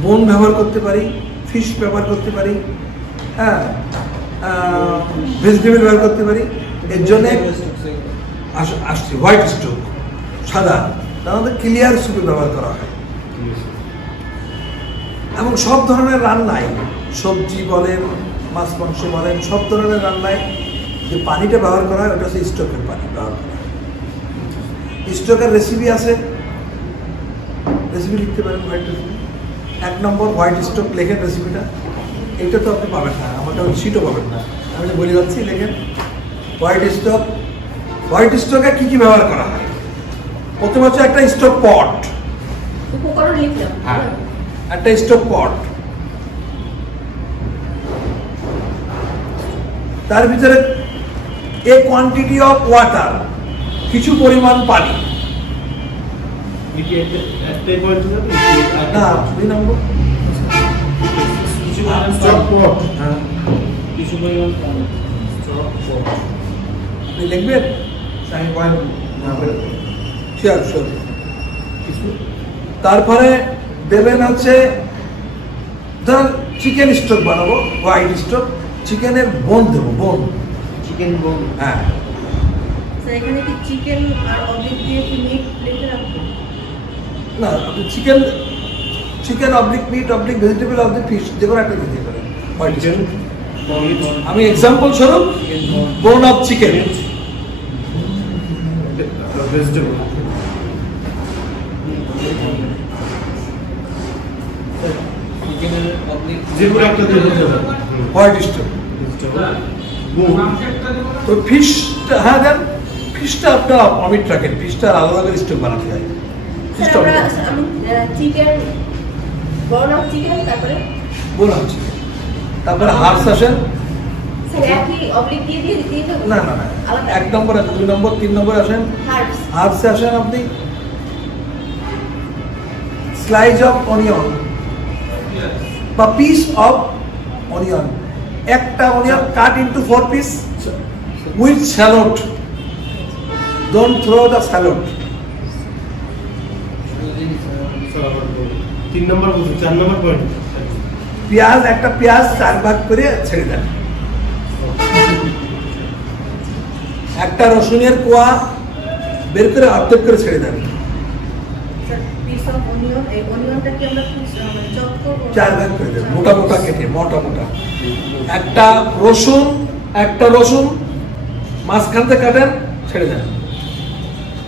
বোন ব্যবহার করতে পারি, ফিশ ব্যবহার করতে পারি, হ্যাঁ, ভেজিটেবল ব্যবহার করতে পারি। এর জন্য আসছে হোয়াইট স্টক সাদা, সাধারণত ক্লিয়ার সুপে ব্যবহার করা হয়। এবং সব ধরনের রান্নায়, সবজি বলেন, মাছ মাংস বলেন, সব ধরনের রান্নায় যে পানিটা ব্যবহার করা হয় ওটা হচ্ছে স্টকের পানি ব্যবহার করা হয়। স্টকের রেসিপি আছে, রেসিপি লিখতে পারেন, হোয়াইট রেসিপি। 1 নম্বর হোয়াইট স্টক লেখেন রেসিপিটা। এইটা তো আপনি পাবেন না, আমাকে সিটও পাবেন না, আমি যে বলে যাচ্ছি লেখেন হোয়াইট স্টক। হোয়াইট স্টকে কি ব্যবহার করা হয়? প্রথম হচ্ছে একটা স্টক পট, উপকরণ লিখলাম। হ্যাঁ, একটা স্টক পট, তার ভিতরে এ কোয়ান্টিটি অফ ওয়াটার, কিছু পরিমাণ পানি। একটাই পয়েন্ট না, 2 নম্বর স্টক পট, হ্যাঁ, কিছু পরিমাণ পানি, স্টক পট আপনি লিখবেন। শিওর। তারপরে দেবেন হচ্ছে ধর চিকেন স্টক বানাবো, হোয়াইট স্টক, চিকেনের বোন দেবো, বোন। চিকেন বোন। হ্যাঁ, স্যার এখানে কি চিকেন আর অবলিক দিয়ে কি মিট প্লেটে রাখবো? না আপনি chicken, chicken oblique meat oblique vegetable oblique fish যে কোনো একটা দিতে পারেন। হোয়াইট চিকেন আমি এক্সাম্পল স্বরূপ বোন অফ চিকেন। ভেজিটেবল। যে কোনো একটা দিয়ে দিতে হবে। White stock. তো ফিশটা, হ্যাঁ দেন, ফিশটা আপনার অমিট রাখেন, ফিশটা আলাদা করে স্টক বানাতে হয়। স্যার আমি চিকেন বর্ন অফ চিকেন তারপরে বোন অফ চিকেন, তারপরে হার্স আসেন। স্যার একই অবলিক দিয়ে দিয়ে দিতে হবে? না না না, আলাদা 1 নম্বর, 2 নম্বর, 3 নম্বর আসেন। হার্বস। হার্বসে আসেন আপনি স্লাইস অফ অনিয়ন বা পিস অফ অনিয়ন, একটা onion cut into 4 piece with salad, don't throw the salad. 3 number বলছি, 4 নম্বর পয়েন্ট। পেঁয়াজ, একটা পেঁয়াজ 4 ভাগ করে ছেড়ে দেন। একটা রসুনের কোয়া বের করে অর্ধেক করে ছেড়ে দেন। স্যার পিস অফ অনিয়ন, এই অনিয়নটা কি আমরা চপ করব? 4 ভাগ করে দেন, মোটা মোটা কেটে, মোটা মোটা। একটা রসুন মাঝখান থেকে কাটেন, ছেড়ে দেন।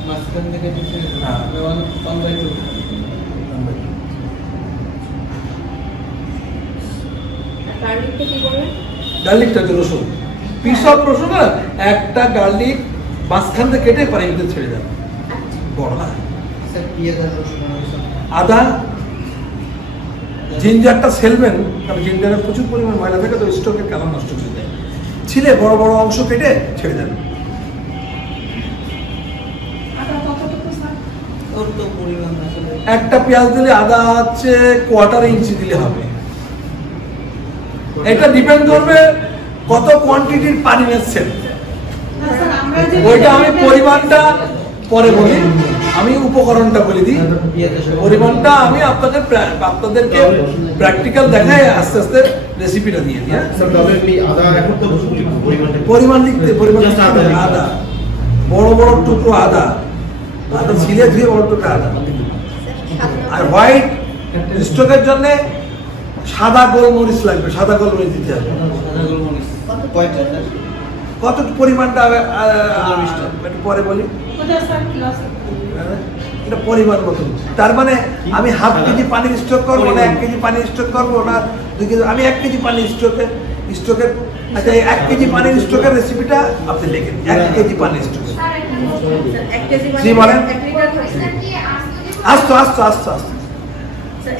মাঝখান থেকে হ্যাঁ। 1/2 গার্লিকটা কি করবেন? গার্লিকটা হচ্ছে রসুন, পিস অফ রসুন না, একটা গার্লিক মাঝখান থেকে কেটে পানির ভিতরে ছেড়ে দেন। বড় না। স্যার পেঁয়াজ আর রসুন আদা, জিঞ্জারটা ছেলবেন, কারণ জিঞ্জারে প্রচুর পরিমাণ ময়লা থাকে, তো স্টকের কালার নষ্ট করে দেয়। ছিলে বড় বড় অংশ কেটে ছেড়ে দেন। আদা কতটুকু স্যার? ওর তো পরিমাণ আসলে একটা পেঁয়াজ দিলে আদা হচ্ছে 1/4 ইঞ্চি দিলে হবে। এটা ডিপেন্ড করবে কত কোয়ান্টিটির পানি নিচ্ছেন। না স্যার, আমরা যে ওইটা আমি পরিমাণটা পরে বলি, আমি উপকরণটা বলে দিই। পরিমাণটা আমি আপনাদেরকে প্র্যাকটিক্যাল দেখায় আস্তে আস্তে রেসিপিটা দিয়ে দিই। হ্যাঁ, স্যার তবে এই আদা এখন তো পরিমাণটা পরিমাণ লিখতে, পরিমাণ Just আদা লিখতে। আদা, বড় বড় টুকরো আদা, আদা ছিলে ধুয়ে বড় টুকরো আদা। আর হোয়াইট স্টকের জন্য সাদা গোলমরিচ লাগবে, সাদা গোলমরিচ দিতে হবে। সাদা গোলমরিচ কয়টা স্যার? কত পরিমাণটা একটু পরে বলি। কোথায় স্যার কিলো আছে? এটা পরিমাণ মতো। তার মানে আমি হাফ কেজি পানির স্টক করবো না, 1 কেজি পানির স্টক করবো না, 2 কেজি, আমি 1 কেজি পানির স্টকের আচ্ছা, 1 কেজি পানির স্টকের রেসিপিটা আপনি লিখেন। 1 কেজি পানির স্টক। স্যার 1 কেজি জি, বলেন। 1 লিটার হচ্ছে? আস্তে আস্তে আস্তে আস্তে স্যার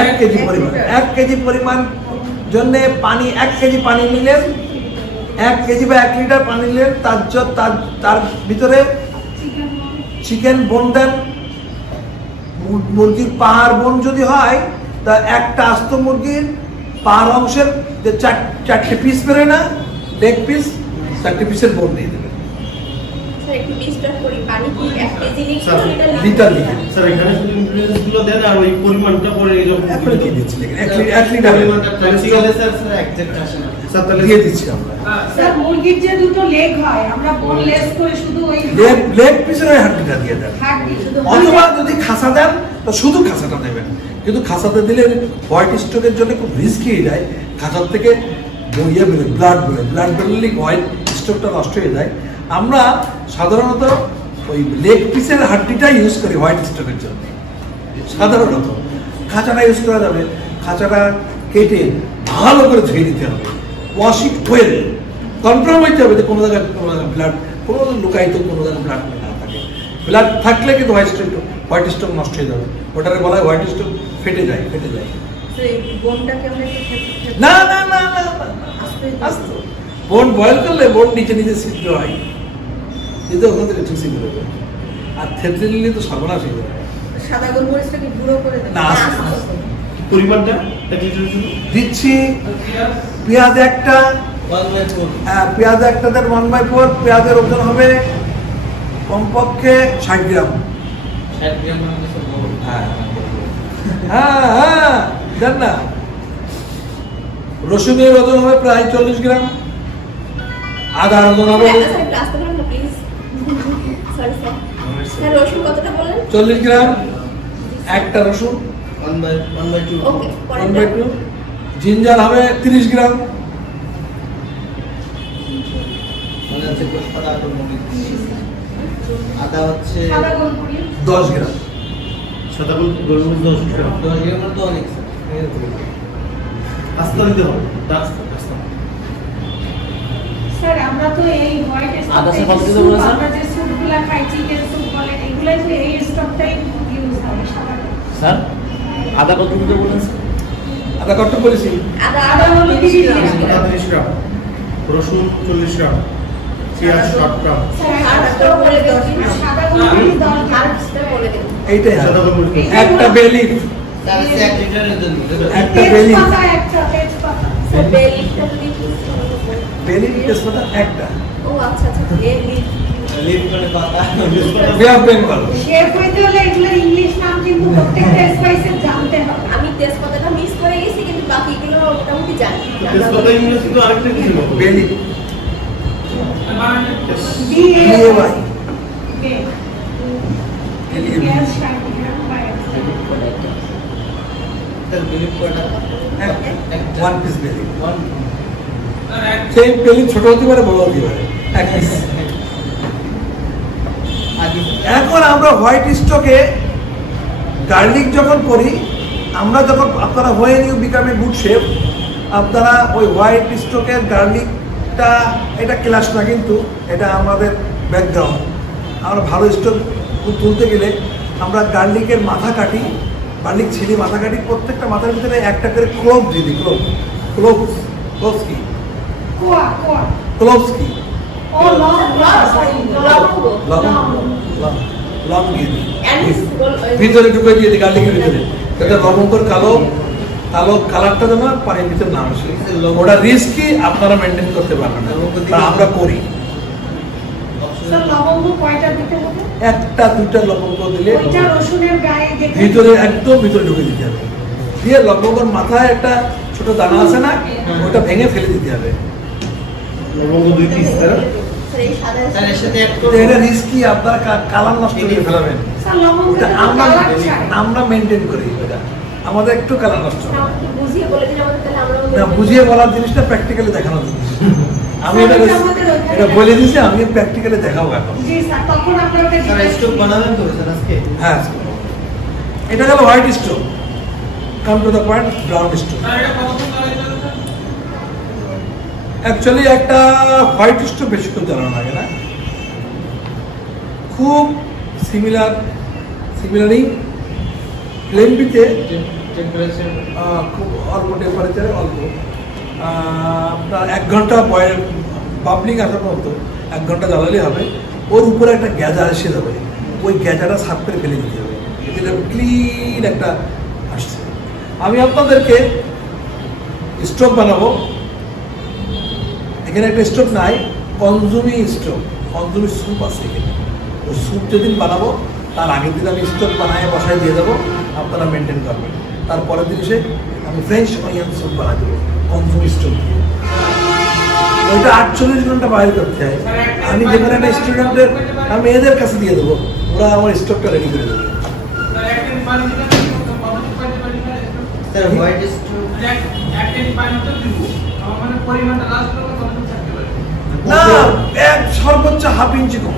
1 কেজি পরিমাণ, 1 কেজি পরিমাণ জন্য পানি, 1 কেজি পানি নিলেন, 1 কেজি বা 1 লিটার পানি নিলেন, তার ভিতরে চিকেন বোন দেন। মুরগির পাহাড় বোন যদি হয়, তা একটা আস্ত মুরগির পাহাড় অংশের যে 4টে পিস বেরোয় না, লেগ পিস, 4টে পিসের বোন দিয়ে দেবেন। স্যার একটু ডিস্টার্ব করি, পানি কি 1 কেজি স্যার, লিটার লিখে স্যার এখানে শুধু ইনগ্রেডিয়েন্টস গুলো দেন আর ওই পরিমাণটা পরে এই যখন এখন দিয়ে দিচ্ছি, লিখেন 1 লিটার পরিমাণটা প্র্যাকটিক্যালে স্যার এক্সাক্ট আসে না। স্যার তাহলে দিয়ে দিচ্ছি আমরা। স্যার মুরগির যে দুটো লেগ হয়, আমরা বোনলেস করে শুধু ওই লেগ পিসের ওই হাড্ডিটা দিয়ে দেন। হাড্ডি শুধু অথবা যদি খাসা দেন তো শুধু খাসাটা দেবেন, কিন্তু খাসাতে দিলে হোয়াইট স্টকের জন্য খুব রিস্কি হয়ে যায়। খাসার থেকে ইয়ে বেরোয়, ব্লাড বেরোয়, ব্লাড বেরোলে হোয়াইট স্টকটা নষ্ট হয়ে যায়। আমরা সাধারণত ওই লেগ পিসের হাড্ডিটা ইউজ করি হোয়াইট স্টকের জন্য। সাধারণত খাঁচাটা ইউজ করা যাবে, খাঁচাটা কেটে ভালো করে ধুয়ে দিতে হবে, ওয়াশ ইট ওয়েল, কনফার্ম হইতে হবে যে কোনো জায়গায় ব্লাড, কোনো লুকায়িত কোনো জায়গায় ব্লাড না থাকে। ব্লাড থাকলে কিন্তু হোয়াইট স্টক নষ্ট হয়ে যাবে। ওটারে বলা হয় হোয়াইট স্টক ফেটে যায়। স্যার এই বোনটাকে আমরা একটু না না না না না, আস্তে বোন বয়েল করলে বোন নিচে ছিদ্র হয়, কিন্তু ওখান থেকে ঠিক ছিদ্র হবে। আর থেতলে নিলে তো সর্বনাশ হয়ে যাবে। সাদা গোলমরিচটাকে গুঁড়ো করে দেব না, আস্তে আস্তে। পরিমাণটা 1 লিটারের জন্য দিচ্ছি পেঁয়াজ একটা, 1/4 পেঁয়াজ একটা দেন 1/4। পেঁয়াজের ওজন হবে কমপক্ষে 60 গ্রাম। 60 গ্রাম মানে স্যার বড়। হ্যাঁ হ্যাঁ হ্যাঁ, দেন না। রসুনের ওজন হবে প্রায় 40 গ্রাম, আদার ওজন হবে রসুন কতটা বললেন? 40 গ্রাম, একটা রসুন 1/2 ওকে, 1/2, জিঞ্জার হবে 30 গ্রাম, মানে হচ্ছে গোলপাতা গোলমরিচ, আদা হচ্ছে সাদা গোলমরিচ 10 গ্রাম। সাদা গোলমরিচ 10 গ্রাম। 10 গ্রাম তো অনেক আস্তা দিতে হবে, আস্তা। স্যার আমরা তো এই হোয়াইট আদা স্টক স্যার কত দিতে বলেছেন? আমরা যে স্যুপগুলো খাই চিকেন স্যুপ বলে এগুলাই তো এই স্টকটাই ইউজ হবে সাদা। স্যার আদা কত দিতে বলেন স্যার? আদা কত বলেছি? আদা হলো 30 গ্রাম। আদা 30 গ্রাম, রসুন 40 গ্রাম, পেঁয়াজ 60 গ্রাম, স্যার আদা বলে দিচ্ছি সাদা গোলমরিচ 10 গ্রাম। বলে দেবো। এইটাই সাদা গোলমরিচ একটা বেলিফ, স্যার হচ্ছে 1 লিটারের জন্য একটা বেলিফ, তেজপাতা একটা তেজপাতা। স্যার বে লিফটা যদি বেলিফ তেজপাতা একটা, ও আচ্ছা আচ্ছা বে লিফ লিভ করে পাতা বে অফ বেঙ্গল। শেফ হইতে হলে এগুলোর ইংলিশ নাম কিন্তু প্রত্যেকটা স্পাইসের জানতে হবে। আমি তেজপাতাটা মিস করে গেছি কিন্তু বাকিগুলো মোটামুটি জানি। তেজপাতা ইংলিশ কিন্তু আরেকটা কিছু না। বেলিফ DAY বে গ্যাস 60 গ্রাম পায়। স্যার বিলিভ করা ওয়ান পিস বেলিফ, 1 সেই বেলিফ ছোট হতে পারে বড় হতে পারে, এক পিস। আদি এখন আমরা হোয়াইট স্টকে গার্লিক যখন করি, আমরা যখন আপনারা when you become a good chef, আপনারা ওই হোয়াইট স্টকের গার্লিকটা, এটা ক্লাস না কিন্তু এটা আমাদের ব্যাকগ্রাউন্ড। আমরা ভালো স্টক তুলতে গেলে আমরা গার্লিকের মাথা কাটি, গার্লিক ছিলি মাথা কাটি, প্রত্যেকটা মাথার ভিতরে একটা করে ক্লোভ দিয়ে দিই। ক্লোভস কি? ক্লোভস কি? ও লং লং দিয়ে দিই, অ্যানিস ভিতরে ঢুকে দিয়ে দিই গার্লিকের ভিতরে, যাতে লবঙ্গর কালো কালারটা যেন পানির ভিতরে না আসে। ওটা রিস্কি, আপনারা মেনটেন করতে পারবেন না, তা আমরা করি। স্যার লবঙ্গ কয়টা দিতে হবে? একটা দুইটা লবঙ্গ দিলে ওইটা রসুনের গায়ে যেটা ভিতরে একদম ভিতরে ঢুকে দিতে হবে, দিয়ে লবঙ্গর মাথায় একটা ছোট দানা আছে না, ওটা ভেঙে ফেলে দিতে হবে। লবঙ্গ 2 পিস স্যার এই সাদা স্যার এর সাথে অ্যাড তো এটা রিস্কি, আপনারা কালার নষ্ট করে ফেলাবেন। স্যার লবঙ্গ ওটা আমরা কালার চাই। আমরা মেনটেন করি, ওটা আমাদের একটু কালার নষ্ট হবে না। আমাকে বুঝিয়ে বলে দিন আমাদের, তাহলে আমরা না, বুঝিয়ে বলার জিনিসটা প্র্যাকটিক্যালি দেখানো জিনিস। আমি এটা এটা বলে দিয়েছি, আমি প্র্যাকটিক্যালি দেখাবো এখন। জি স্যার তখন আপনারা ওটা স্যার স্টক বানাবেন তো স্যার আজকে? হ্যাঁ, এটা গেল white stove. Come to the point, brown stove. Actually একটা হোয়াইট স্টোভ বেশিক্ষণ জ্বালানো লাগে না, খুব সিমিলারই ফ্লেমটিতে টেম্পারেচার খুব অল্প টেম্পারেচারে অল্প আপনার 1 ঘন্টা বয়েল বাবলিং আসার মতো 1 ঘন্টা জ্বালালেই হবে। ওর উপরে একটা গ্যাজা এসে যাবে, ওই গ্যাজাটা সাফ করে ফেলে দিতে হবে, এতে ক্লিন একটা আসছে। আমি আপনাদেরকে স্টোভ বানাবো, এখানে একটা স্টোভ নাই, কনজুমি স্টোভ, কনজুমি স্যুপ আছে এখানে। ওই স্যুপ যেদিন বানাবো তার আগের দিন আমি স্টোভ বানায় বসায় দিয়ে দেবো, আপনারা মেনটেন করবেন। তারপরের দিন এসে আমি ফ্রেঞ্চ অনিয়ন স্যুপ বানাই দেবো কনজুমি স্টোভ দিয়ে। ওইটা 48 ঘন্টা বাইরে করতে হয়। আমি যেখানে একটা স্টুডেন্টদের আমি মেয়েদের কাছে দিয়ে দেবো, ওরা আমার স্টোভটা রেডি করে দেবে। স্যার হোয়াইট স্টোভ না, সর্বোচ্চ হাফ ইঞ্চি কম,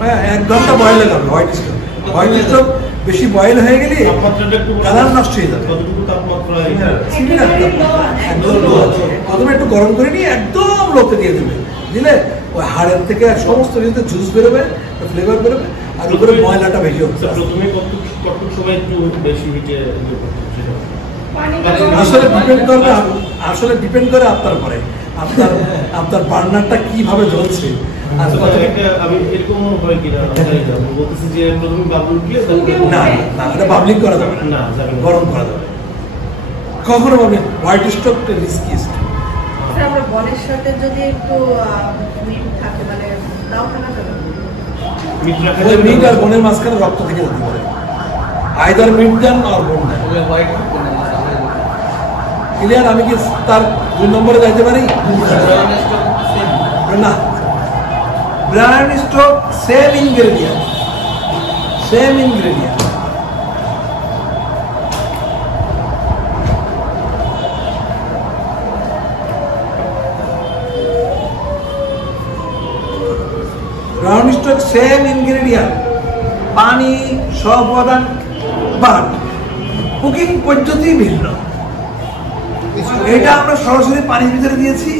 হ্যাঁ 1 ঘন্টা বয়েল হবে হোয়াইট স্টোভ। হোয়াইট স্টোভ বেশি বয়েল হয়ে গেলে তাপমাত্রাটা একটু কালার নষ্ট হয়ে যাবে। কতটুকু তাপমাত্রা? Similar একদম লো আছে। প্রথমে একটু গরম করে নিয়ে একদম লোতে দিয়ে দেবে, দিলে ওই হাড়ের থেকে সমস্ত কিছু জুস বেরোবে, ফ্লেভার বেরোবে, আর উপরে ময়লাটা বেশি হচ্ছে। প্রথমে কতটুকু সময় একটু বেশি হিটে সেটা আসলে ডিপেন্ড করে আপনার পরে, আপনার বার্নারটা কিভাবে জ্বলছে। আর আমি এরকম হয় কিনা বলতেছি যে প্রথমে বাবুল দিয়ে না না, এটা বাবলিং করা যাবে না, না যাবে না। গরম করা যাবে কখনো বাবলিং। হোয়াইট স্টোভটা রিস্কি স্টোভ। স্যার আমরা বলের সাথে যদি একটু মিট থাকে মানে তাও থাকা যাবে? ওই মিট আর বোনের মাঝখানে রক্ত থেকে যেতে পারে, আইদার মিট দেন আর বোন দেন। White clear? আমি কি তার 2 নম্বরে যাইতে পারি না? Brand stock same ingredient, same ingredient. Brown stock same ingredient, পানি সব উপাদান, বাট কুকিং পদ্ধতি ভিন্ন। এটা আমরা সরাসরি পানির ভিতরে দিয়েছি,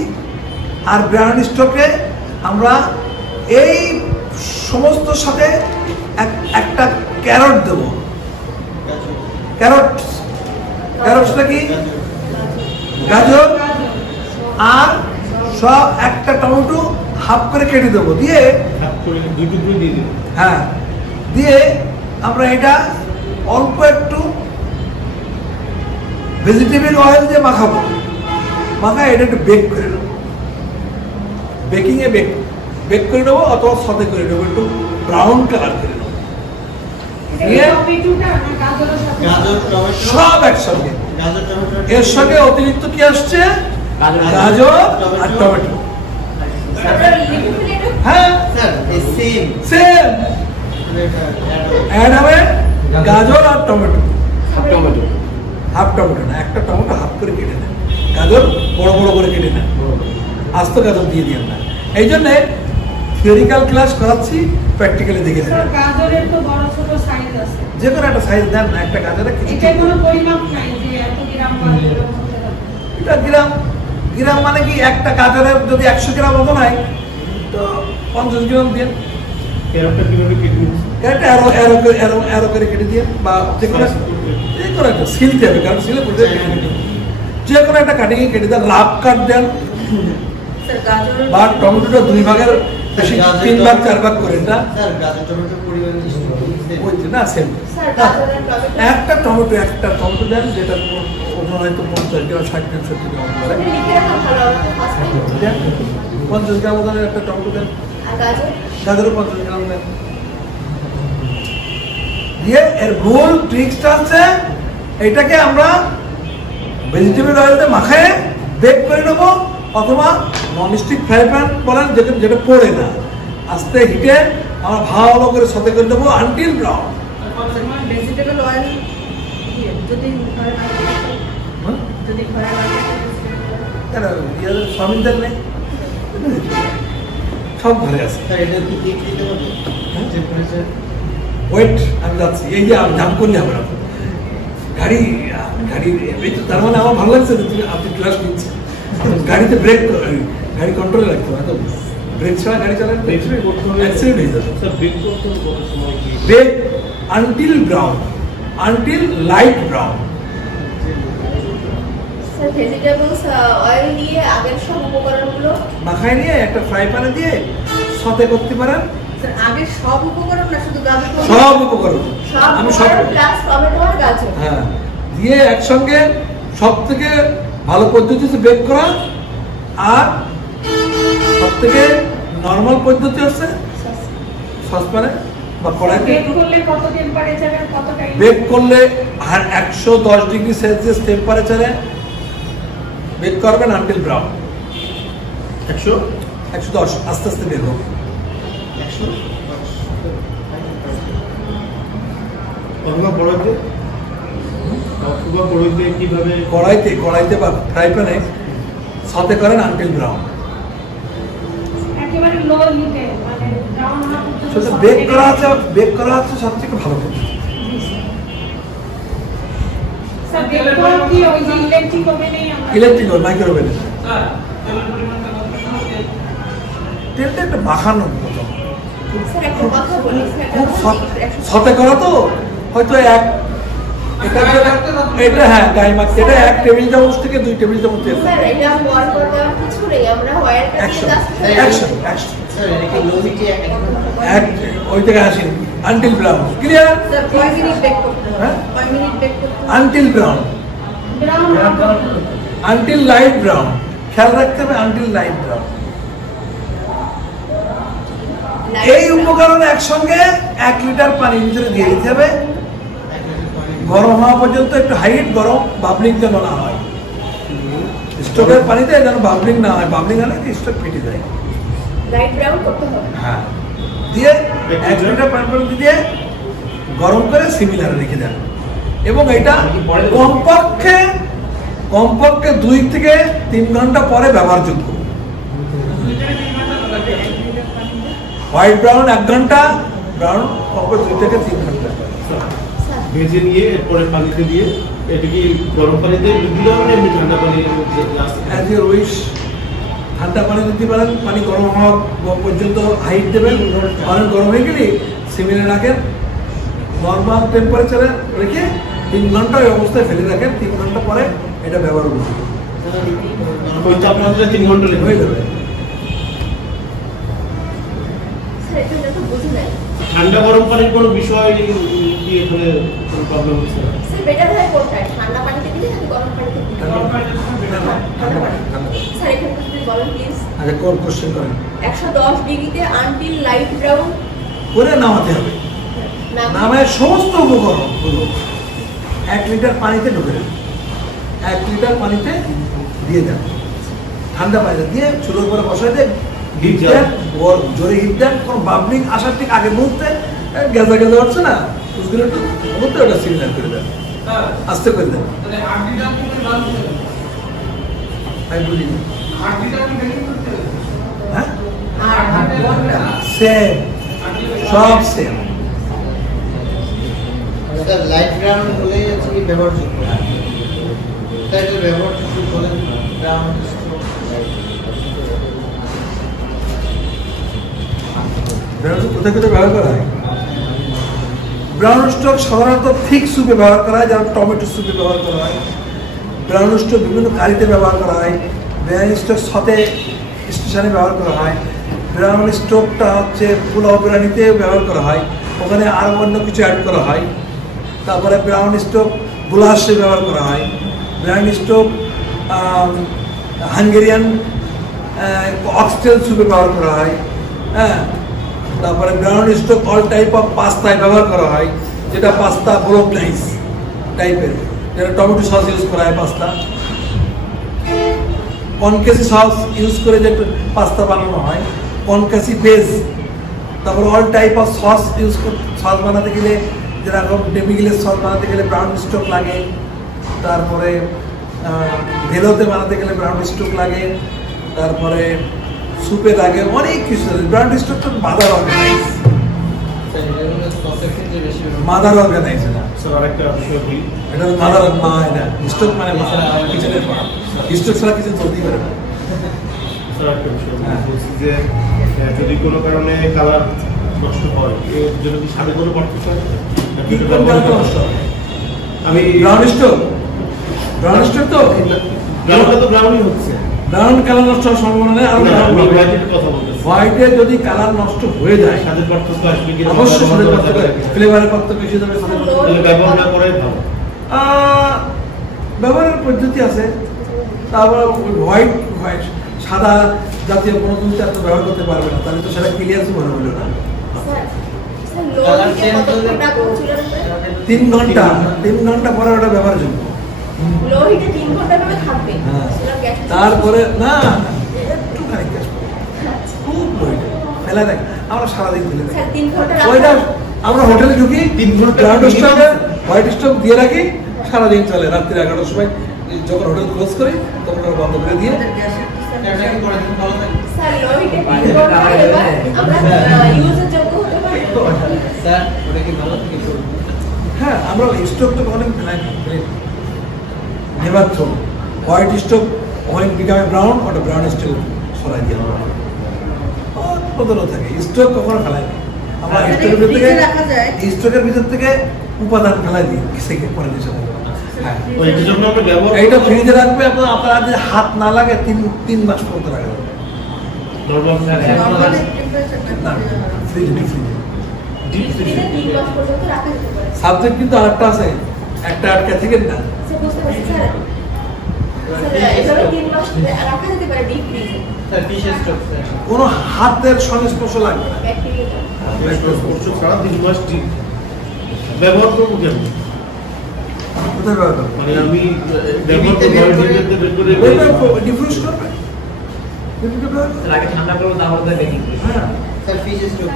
আর ব্রাউন স্টকে আমরা এই সমস্ত সাথে একটা ক্যারট দেব। ক্যারটটা কি? গাজর আর সব একটা টমেটো হাফ করে কেটে দেবো, দিয়ে হ্যাঁ দিয়ে আমরা এটা অল্প একটু ভেজিটেবল অয়েল দিয়ে মাখাবো। মাখায় এটা একটু বেক করে নেবো, বেকিংয়ে বেক করে নেবো অথবা সতে করে নেবো, একটু ব্রাউন কালার করে নেবো। সব একসঙ্গে, এর সঙ্গে অতিরিক্ত কি আসছে? গাজর আর টমেটো। হ্যাঁ সেম অ্যাড হবে গাজর আর টমেটো। হাফ টমেটো না, একটা টমেটো হাফ করে কেটে নেন, গাজর বড় বড় করে কেটে নেন, আস্ত গাজর দিয়ে দিন না। এই জন্যে থিওরিক্যাল ক্লাস করাচ্ছি, প্র্যাকটিক্যালি দেখে নেন। গাজরের তো বড় ছোট সাইজ আছে, যে কোনো একটা সাইজ দেন না, একটা গাজরে কিছু। এটা কোনো পরিমাপ নাই যে এত গ্রাম বা এরকম হতে পারে। এটা গ্রাম মানে কি? একটা গাজরের যদি 100 গ্রাম মতো হয় তো 50 গ্রাম দিন। ক্যারটটা কিভাবে কেটে নিচ্ছি? ক্যারটটা অ্যারো করে কেটে দিয়ে, বা যে কোনো একটা সিলতে হবে, কারণ সিলে পড়ে যে কোনো একটা কাটিংয়ে কেটে দেন, লাভ কাট দেন, স্যার গাজর বা টমেটোটা 2 ভাগের বেশি 3 ভাগ 4 ভাগ করে এটা স্যার গাজর টমেটোর পরিমাণ ওই না সেম। স্যার গাজরের টমেটো একটা টমেটো দেন, যেটা ওজন হয়তো 50 গ্রাম 60 গ্রাম 70 গ্রাম করে লিখে রাখা ভালো, আমরা তো ফার্স্ট টাইম। 50 গ্রাম ওজনের একটা টমেটো দেন, আর গাজর গাজরও 50 গ্রাম দেন। দিয়ে এর গোল ট্রিক্সটা হচ্ছে এটাকে আমরা ভেজিটেবল অয়েলতে মাখায় বেক করে নেবো, অথবা ননস্টিক ফ্রাই প্যান বলেন, যেটা পড়ে না, আস্তে হিটে আমরা ভালো করে সতে করে দেবো আনটিল ব্রাউন। ভেজিটেবল অয়েল যদি ঘরে না থাকে, যদি ঘরে না থাকে, সয়াবিন তেল নেই, সব ঘরে আছে। স্যার এটা কি দিক দিতে হবে? টেম্পারেচার ওয়েট আমি যাচ্ছি, এই যে জাম করলে হবে না গাড়ি, এই তো তার মানে আমার ভালো লাগছে যে আপনি ক্লাস নিচ্ছেন। গাড়িতে ব্রেক, গাড়ি কন্ট্রোলে রাখতে হবে, তো ব্রেক ছাড়া গাড়ি চালালে অ্যাক্সিডেন্ট হয়ে যাবে। স্যার বেক করতে হবে কত সময় কি? Break until brown, until light brown. Sir vegetables oil দিয়ে আগের সব উপকরণগুলো মাখায় নিয়ে একটা ফ্রাই প্যানে দিয়ে সতে করতে পারেন। স্যার আগে সব উপকরণ না শুধু গাজর সব উপকরণ সব আমি সব উপকরণ প্লাস টমেটো আর গাজর। হ্যাঁ দিয়ে একসঙ্গে সব থেকে ভালো পদ্ধতি হচ্ছে বেক করা, আর সব থেকে নর্মাল পদ্ধতি হচ্ছে সসপ্যানে বা কড়াইতে বেক করলে কত টেম্পারেচারে কত টাইম? বেক করলে 110 ডিগ্রি সেলসিয়াস টেম্পারেচারে বেক করবেন আনটিল ব্রাউন। 110 আস্তে আস্তে বেক হবে। 100 অথবা বড়াইতে কিভাবে? কড়াইতে বা ফ্রাই প্যানে সাথে করেন আনটিল ব্রাউন। একেবারে লো হিটে মানে ব্রাউন হওয়া পর্যন্ত সেটা সব বেক করা হচ্ছে সবথেকে ভালো পদ্ধতি। স্যার বেক করা কি ওই যে ইলেকট্রিক ওভেনেই আমরা ইলেকট্রিক মাইক্রোওভেনে তেলটা একটা মাখানো মতো, স্যার একটা কথা বলি স্যার, খুব সতে করা তো হয়তো এটা হ্যাঁ গায়ে মাখতে এটা 1 টেবিল চামচ থেকে 2 টেবিল চামচ তেল। স্যার এটা ওয়ার করে দেওয়ার কিছু নেই, আমরা অয়েলটা দিয়ে অ্যাকশন জাস্ট স্যার এটা কি লো হিটে ওই থেকে আসি আনটিল ব্রাউন। ক্লিয়ার? স্যার কয় মিনিট বেক করতে হবে? হ্যাঁ? কয় মিনিট বেক করতে হবে? আনটিল ব্রাউন, ব্রাউন হওয়া পর্যন্ত। Until light brown. খেয়াল রাখতে হবে আনটিল লাইট ব্রাউন। এই উপকরণ একসঙ্গে 1 লিটার পানির ভিতরে দিয়ে দিতে হবে, গরম হওয়া পর্যন্ত একটু হাইট গরম, বাবলিং যেন না হয়। স্টোকের পানিতে যেন বাবলিং না হয়, বাবলিং হলে স্টোক ফেটে যায়। লাইট ব্রাউন করতে হবে। হ্যাঁ, দিয়ে 1 লিটার পানি দিয়ে গরম করে সিমিলারে রেখে দেন এবং এটা কমপক্ষে 2 থেকে 3 ঘন্টা পরে ব্যবহারযোগ্য। হোয়াইট ব্রাউন 1 ঘন্টা, ব্রাউন কমপক্ষে 2 থেকে 3 ঘন্টা। ভেজে নিয়ে এরপরে পানিতে দিয়ে এটাকে গরম পানিতে দিলে হবে, এমনি ঠান্ডা পানি অ্যাজ ইউর উইশ। ঠান্ডা পানি দিতে পারেন, পানি গরম হওয়া পর্যন্ত হাইট দেবেন, পানি গরম হয়ে গেলে সিমিলে রাখেন, নর্মাল টেম্পারেচারে রেখে 3 ঘন্টা ওই অবস্থায় ফেলে রাখেন। 3 ঘন্টা পরে এটা ব্যবহার করবেন, আপনাদের 3 ঘন্টা লেগে হয়ে যাবে। স্যার এটা তো বুঝি নাই। ঠান্ডা গরম পানির কোনো বিষয় কি এখানে প্রবলেম হচ্ছে না? স্যার বেটার হয় কোনটা, ঠান্ডা পানিতে দিলে নাকি গরম পানিতে দিলে? ঠান্ডা পানি। স্যার এখানে যদি বলেন প্লিজ। আচ্ছা, কোন কোশ্চেন করেন? 110 ডিগ্রিতে আনটিল লাইট ব্রাউন করে নামাতে হবে। নামায় সমস্ত উপকরণ 1 লিটার পানিতে ঢুকে দেন, 1 লিটার পানিতে দিয়ে দেন, ঠান্ডা পানিতে দিয়ে চুলোর উপরে বসাই দেন, হিট দেন, জোরে হিট দেন। কোনো বাবলিং আসার ঠিক আগের মুহূর্তে গ্যাসা গ্যাসা হচ্ছে না, ওগুলো একটু মুহূর্তে ওটা সিমিলার করে দেন, আস্তে করে দেন। আমি বুঝিনি। হ্যাঁ, সেম, সব সেম। স্যার লাইট ব্রাউন হলে হচ্ছে কি ব্যবহারযোগ্য, তাই এটা ব্যবহারযোগ্য বলেন ব্রাউন কোথায় কোথায় ব্যবহার করা হয়? ব্রাউন স্টক সাধারণত থিক স্যুপে ব্যবহার করা হয়, যেমন টমেটো স্যুপে ব্যবহার করা হয়। ব্রাউন স্টক বিভিন্ন কারিতে ব্যবহার করা হয়। ব্রাউন স্টক সাথে স্টেশনে ব্যবহার করা হয়। ব্রাউন স্টকটা হচ্ছে পোলাও বিরিয়ানিতে ব্যবহার করা হয়, ওখানে আরও অন্য কিছু অ্যাড করা হয়। তারপরে ব্রাউন স্টক গুলাসে ব্যবহার করা হয়। ব্রাউন স্টক হাঙ্গেরিয়ান অক্সটেল স্যুপে ব্যবহার করা হয়। হ্যাঁ, তারপরে brown stock all type of পাস্তায় ব্যবহার করা হয়, যেটা পাস্তা ব্রোকনাইস টাইপের, যেটা টমেটো সস ইউজ করা হয় পাস্তা। কনকেসি সস ইউজ করে যে পাস্তা বানানো হয়, কনকেসি বেস। তারপর all type of sauce use sauce বানাতে গেলে, যেরকম ডেমিগিলের সস বানাতে গেলে ব্রাউন স্টক লাগে। তারপরে ভেলোতে বানাতে গেলে ব্রাউন স্টক লাগে। তারপরে সুপে লাগে, অনেক কিছু। ব্রাউন স্টক তো mother organise, mother organise. Sir আরেকটা বিষয় বলি, এটা মাদার মা, এটা স্টক মানে কিচেনের মা। স্টক ছাড়া কিচেন চলতেই পারে না। স্যার একটা বিষয় বলছি যে যদি কোনো কারণে কালার নষ্ট হয়, এর জন্য কি সাথে কোনো পার্থক্য আছে? আমি ব্রাউন স্টক তো ব্রাউনটা তো ব্রাউনই হচ্ছে, ব্রাউন কালার নষ্ট হওয়ার সম্ভাবনা নেই। আর হোয়াইটের কথা বলতেছি। হোয়াইটে যদি কালার নষ্ট হয়ে যায়, স্বাদের পার্থক্য আসবে কি? অবশ্যই স্বাদের পার্থক্য, ফ্লেভারের পার্থক্য এসে যাবে। তাহলে ব্যবহার না করাই ভালো। ব্যবহারের পদ্ধতি আছে। তারপর হোয়াইট সাদা জাতীয় কোনো জিনিস এত ব্যবহার করতে পারবে না, তাহলে তো সেটা ক্লিয়ারেন্স মনে হলো না। স্যার লোহিতে কতক্ষণ রাখুন চুলার উপরে? 3 ঘন্টা, 3 ঘন্টা পরে ওটা ব্যবহারযোগ্য। লোহিতে 3 ঘন্টা ভাবে থাকবে। হ্যাঁ, চুলার গ্যাস তারপরে না একটুখানি গ্যাস খুব লোহিত ফেলা দেয়, আমরা সারাদিন ফেলে দেয়। স্যার 3 ঘন্টা ওইটা রাখা আমরা হোটেলে ঢুকি, 3 ঘন্টা গ্রাউন্ড স্টকে হোয়াইট স্টক দিয়ে রাখি, সারাদিন চলে। রাত্রি 11টার সময় যখন হোটেল ক্লোজ করি তখন ওটা বন্ধ করে দিয়ে এটা কি করে দিন ভালো থাকে স্যার লোহিতে 3 ঘন্টা এবার আমরা ইউজের যোগ্য হতে পারি। স্যার ওটা কি ভালো থাকে তো? হ্যাঁ, আমরা স্টক তো কখনো never throw. White stock white becomes brown, ওটা ব্রাউন স্টক সরাই দিয়ে বদলও থাকে। স্টক কখনো ফেলাই না আমরা। স্টকের ভিতর থেকে রাখা যায়। স্টকের ভিতর থেকে উপাদান ফেলাই দিই কিসেকে পরে দিতে হবে। হ্যাঁ, ওইটার জন্য আমরা ব্যবহার এইটা ফ্রিজে রাখবে, আপনার যদি হাত না লাগে 3 মাস পর্যন্ত রাখা যাবে। নরমালি টেম্পারেচারটা না, ফ্রিজে ডিপ ফ্রিজে। ডিপ ফ্রিজে 3 মাস পর্যন্ত রাখা যেতে পারে। সাবজেক্ট কিন্তু আরেকটা আছে, একটা আটকা থেকে না। স্যার বুঝতে পারছি স্যার। স্যার এভাবে 3 মাস রাখা যেতে পারে ডিপ ফ্রিজে। স্যার ফিশের স্টক স্যার কোনো হাতের সংস্পর্শ লাগবে না। ব্যাকটেরিয়া ছাড়া 3 মাস ডিপ ব্যবহার করবো কেন? কোথায় ব্যবহার করবে? মানে আমি ব্যবহার করে ডিফ্রস্ট করবে। আগে ঠান্ডা করবো তারপর তো বেকিং করবো। হ্যাঁ, স্যার ফিশ স্টোভ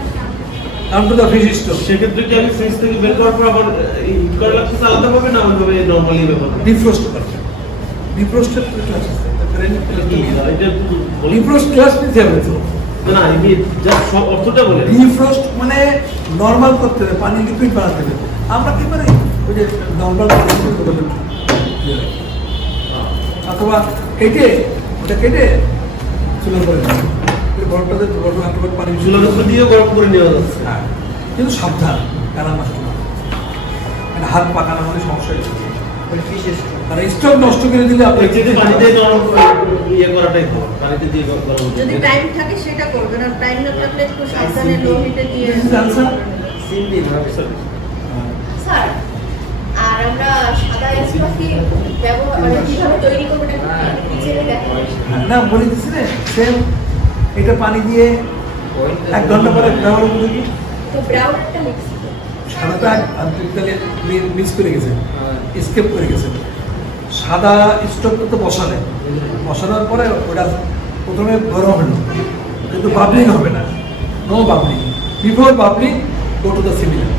কারণ তো ফিশ স্টোভ সেক্ষেত্রে কি আমি ফ্রিজ থেকে বের করার পর আবার হিট করা লাগছে আলাদা হবে না ওইভাবে নর্মালি ব্যবহার করবো? ডিফ্রস্ট করবে। ডিফ্রস্টের ক্লাস আছে, এটা ডিফ্রস্ট ক্লাস নিতে হবে তো। না আমি জাস্ট সব অর্থটা বলে ডিফ্রস্ট মানে নরমাল করতে হবে, পানি লিকুইড বানাতে হবে। আমরা কি করি ওই যে নরমাল অথবা কেটে ওটা কেটে চুলের করে দেবে। বরফটাতে বরফ হাঁটুর পানি চুলার উপর দিয়ে গরম করে নেওয়া যাচ্ছে। হ্যাঁ, কিন্তু সাবধান কারণ নষ্ট না, মানে হাত পাকানো মানে সমস্যা হচ্ছে। ফিশ স্টোভ আর স্টোভ নষ্ট করে দিলে আপনি পানিতে নরম ইয়ে করাটাই ভালো, পানিতে দিয়ে গরম যদি টাইম থাকে সেটা করবেন, আর টাইম না থাকলে একটু সাবধানে লো হিটে দিয়ে সিম্পল ভাবে স্যার, আর আমরা সাদা এসপাসি ব্যবহার মানে কিভাবে তৈরি করবো এটা নিচে দেখা না বলে দিচ্ছি না, সেম এটা পানি দিয়ে 1 ঘন্টা পরে ব্যবহার করে দিই। তো ব্রাউনটা মিক্স সাদাটা তাহলে মিক্স করে গেছে, স্কেপ করে গেছে। সাদা স্টোভটা তো বসানোর পরে ওটা প্রথমে গরম হলো, কিন্তু বাবলিং হবে না, no bubbling. Before bubbling go to the similar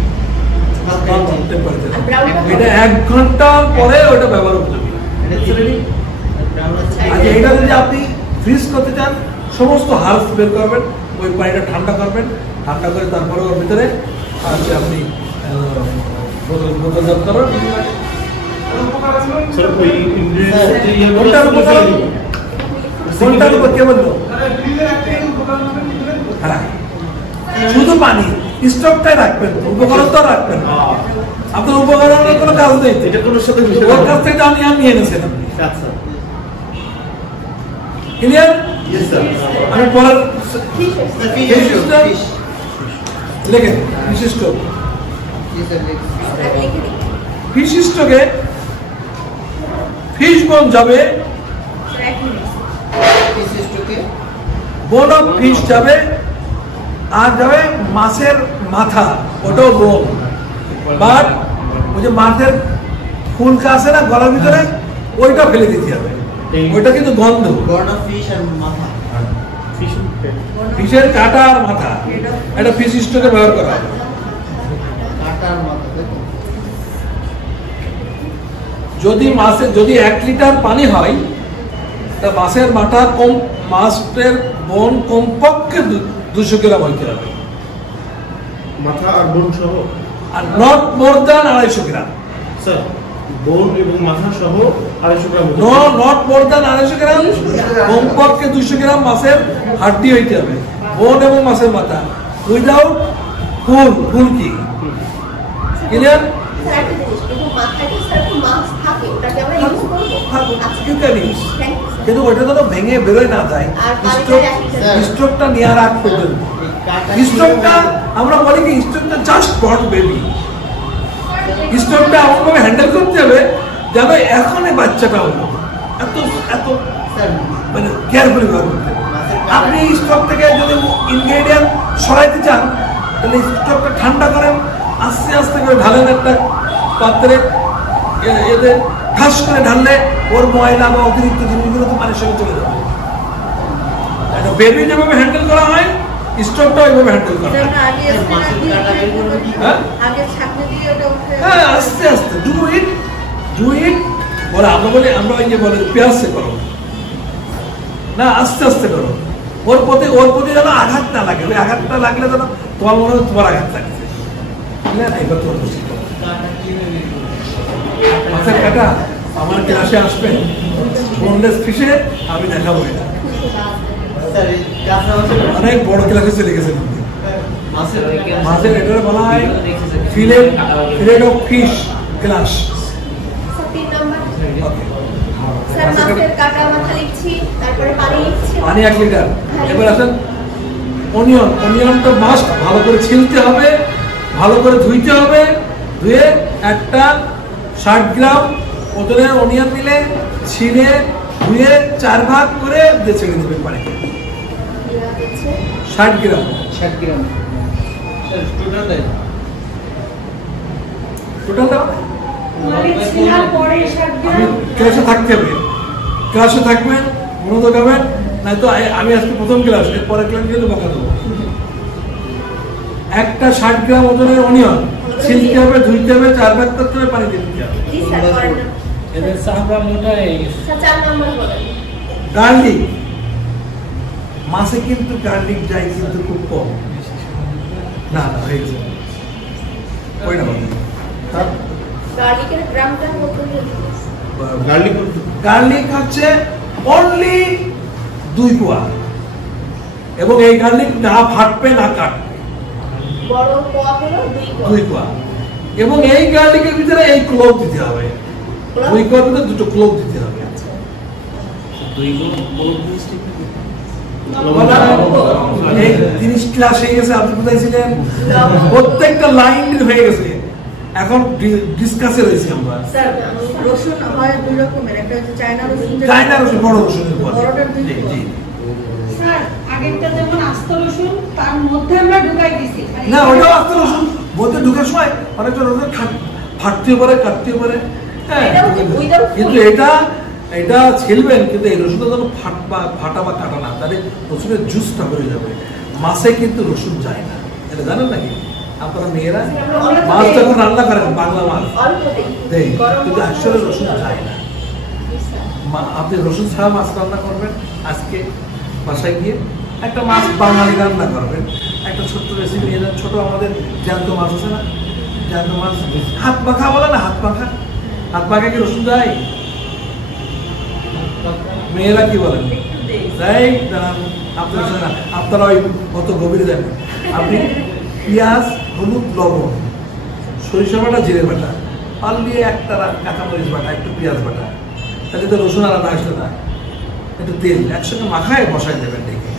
temperature. এটা 1 ঘন্টার পরে ওটা ব্যবহার উপযোগী। আচ্ছা, এটা যদি আপনি ফ্রিজ করতে চান, সমস্ত হার্বস বের করবেন, ওই পানিটা ঠান্ডা করবেন, ঠান্ডা করে তারপরে ওর ভিতরে আপনি বোতলজাত করেন। স্যার ওই কোনটার উপকরণ? কোনটার উপর কে বললো? হ্যাঁ, শুধু পানি স্টকটাই রাখবেন, উপকরণ তো রাখবেন না। আপনার উপকরণের কোনো কাজ নেই, এটা কোনো সাথে ওর কাছ থেকে আমি এনেছিলাম। আচ্ছা ক্লিয়ার? Yes sir. আমি পরের ফিশ স্টোভ ফিশ লেখেন বিশিষ্ট জি স্যার লিখে দিই। ফিশ স্টকে ফিশ বোন যাবে, 1 মিনিট ফিশ স্টোভে বোন অফ ফিশ যাবে, আর যাবে মাছের মাথা, ওটাও বোন। বাট ওই যে মাছের ফুলকা আছে না গলার ভিতরে, ওইটা ফেলে দিতে হবে, ওইটা কিন্তু গন্ধ। গর্ন অফ ফিশ আর মাথা ফিশের কাটা আর মাথা, এটা ফিশ স্টকে ব্যবহার করা হবে। কাটা আর মাথা দেখো যদি 1 লিটার পানি হয়, তা মাছের মাথা মাছের বোন কমপক্ষে 200 গ্রাম হইতে হবে, মাথা আর বোন সহ। Are not more than 250 gram. Sir বোন এবং মাথা সহ 250 গ্রাম হতে নো, হবে। নট মোর দ্যান 250 গ্রাম, কমপক্ষে 200 গ্রাম মাছের হাড্ডি হইতে হবে, বোন এবং মাছের মাথা, উইদাউট ফুল কি ক্লিয়ার? স্যার একটা জিনিস, কিন্তু মাথায় তো স্যার একটু মাছ থাকে, ওটাকে আমরা ইউজ করবো। You can use. Thank you, sir। কিন্তু ওইটা তো ভেঙে বেরোয় না যায়, আর পানিটা রাখি। স্ট্রোকটা নেওয়ার আগ পর্যন্ত। এই কাটা স্ট্রোকটা আমরা বলি কি, স্ট্রোকটা জাস্ট বট বেবি। স্ট্রোকটা এমনভাবে হ্যান্ডেল করতে হবে যেন এখনই বাচ্চাটা হলো, এত এত স্যার মানে কেয়ারফুলি ব্যবহার করতে হবে। আপনি স্টক থেকে যদি ইনগ্রেডিয়েন্ট সরাইতে চান, তাহলে স্টকটা ঠান্ডা করেন, আস্তে আস্তে করে ঢালেন একটা পাত্রে, এতে ঠাস করে ঢাললে ওর ময়লা বা অতিরিক্ত জিনিসগুলো তো পানির সঙ্গে চলে যাবে। একটা বেবি যেভাবে হ্যান্ডেল করা হয়, স্টকটা ওইভাবে হ্যান্ডেল করা হয়। আগে মাছের কাটা বের করবে কি হ্যাঁ? আগে ছাঁকনি দিয়ে ওটা উঠে হ্যাঁ, আস্তে আস্তে ডু ইট বলে আমরা ওই যে বলে পেঁয়াজে করো না, আস্তে আস্তে করো, ওর প্রতি যেন আঘাত না লাগে। ওই আঘাতটা লাগলে যেন তোমার মনে হয় তোমার আঘাত লাগছে। এবার তোমার কাটা কিভাবে বের করবে? মাছের কাটা আমার ক্লাসে আসবেন, বোনলেস ফিশে আমি দেখাবো এটা। স্যার এই কাঁচা মাছের অনেক বড় ক্লাসে চলে গেছে মাছের মাছের এটা বলা হয় fillet of fish class. Sir 3 number. Sir মাছের কাটা মাথা লিখছি, তারপরে পানি লিখছি। পানি 1 লিটার। এবার আসেন অনিয়নটা মাস্ট ভালো করে ছিলতে হবে, ভালো করে ধুইতে হবে, ধুয়ে একটা 60 গ্রাম ওজনের অনিয়ন নিলে ছিলে ধুয়ে 4 ভাগ করে দিয়ে ছেড়ে দেবেন পানিতে। দেওয়া হচ্ছে 60 গ্রাম 60 গ্রাম স্যার টোটাল দেয় টোটালটা না মালিক ছিলার পরে 7 আমি গ্রাম ক্লাসে থাকতে হবে, ক্লাসে থাকবেন, মনোযোগ হবেন, নয়তো আমি আজকে প্রথম ক্লাস, এর পরের ক্লাস গেলে বকা দেবো। একটা 60 গ্রাম ওজনের অনিয়ন ছিলতে হবে, ধুইতে হবে, 4 ভাগ করতে হবে, পানি দিতে হবে। জি স্যার করেন না এদের চামড়া মোটা হয়ে গেছে। স্যার 4 নম্বর বলেন গার্লিক, মাছে কিন্তু গার্লিক যায় কিন্তু খুব কম। না না হয়ে গেছে ওই না বলেন। গার্লিকের গ্রামটা কত গার্লিক গার্লিক হচ্ছে অনলি 2 কোয়া, এবং এই গার্লিক না ফাটবে না কাটবে, বড় কোয়া হলো 2 কোয়া। এবং এই গার্লিকের ভিতরে এই ক্লোভ দিতে হবে, 2 কোয়ার ভিতরে 2টো ক্লোভ দিতে হবে। এই জিনিস ক্লাস হয়ে গেছে, আপনি কোথায় ছিলেন? প্রত্যেকটা লাইন হয়ে গেছে, এখন ডিসকাসে রয়েছি আমরা। স্যার রসুন হয় দুই রকমের, একটা হচ্ছে চায়না রসুন, চায়না রসুন, বড় রসুনের কোয়া। বড়টার 2 জি জি। স্যার আগেরটা যেমন আস্ত রসুন তার মধ্যে আমরা ঢুকাই দিছি না ওটাও আস্তে রসুন মধ্যে ঢুকার সময় অনেকটা রসুন ফাটতেও পারে, কাটতেও পারে। হ্যাঁ, কিন্তু এটা ছিলবেন, কিন্তু এই রসুনটা যেন ফাটা বা কাটা না, তাহলে রসুনের জুসটা বেরিয়ে যাবে। মাছে কিন্তু রসুন যায় না, এটা জানেন নাকি আপনারা মেয়েরা? মাছ যখন রান্না করেন, বাংলা মাছ দেয়, কিন্তু আসলে রসুন যায় না। আপনি রসুন ছাড়া মাছ রান্না করবেন, আজকে বাসায় গিয়ে একটা মাছ বাঙালি রান্না করবেন, একটা ছোট্ট রেসিপি নিয়ে যান। ছোট আমাদের জ্যান্ত মাছ আছে না, জ্যান্ত মাছ হাত পাখা বলে না, হাত পাখা, হাত পাখা কি রসুন যায়? মেয়েরা কি বলেন? যাই দাঁড়ান, আপনারা ওই কত গভীরে যান। আপনি পেঁয়াজ, হলুদ, লবণ, সরিষা বাটা, জিরে বাটা, পাল দিয়ে একটা কাঁচামরিচ বাটা, একটু পেঁয়াজ বাটা, তাহলে তো রসুন আলাদা আসবে না। একটু তেল একসঙ্গে মাখায় বসায় দেবেন, দেখে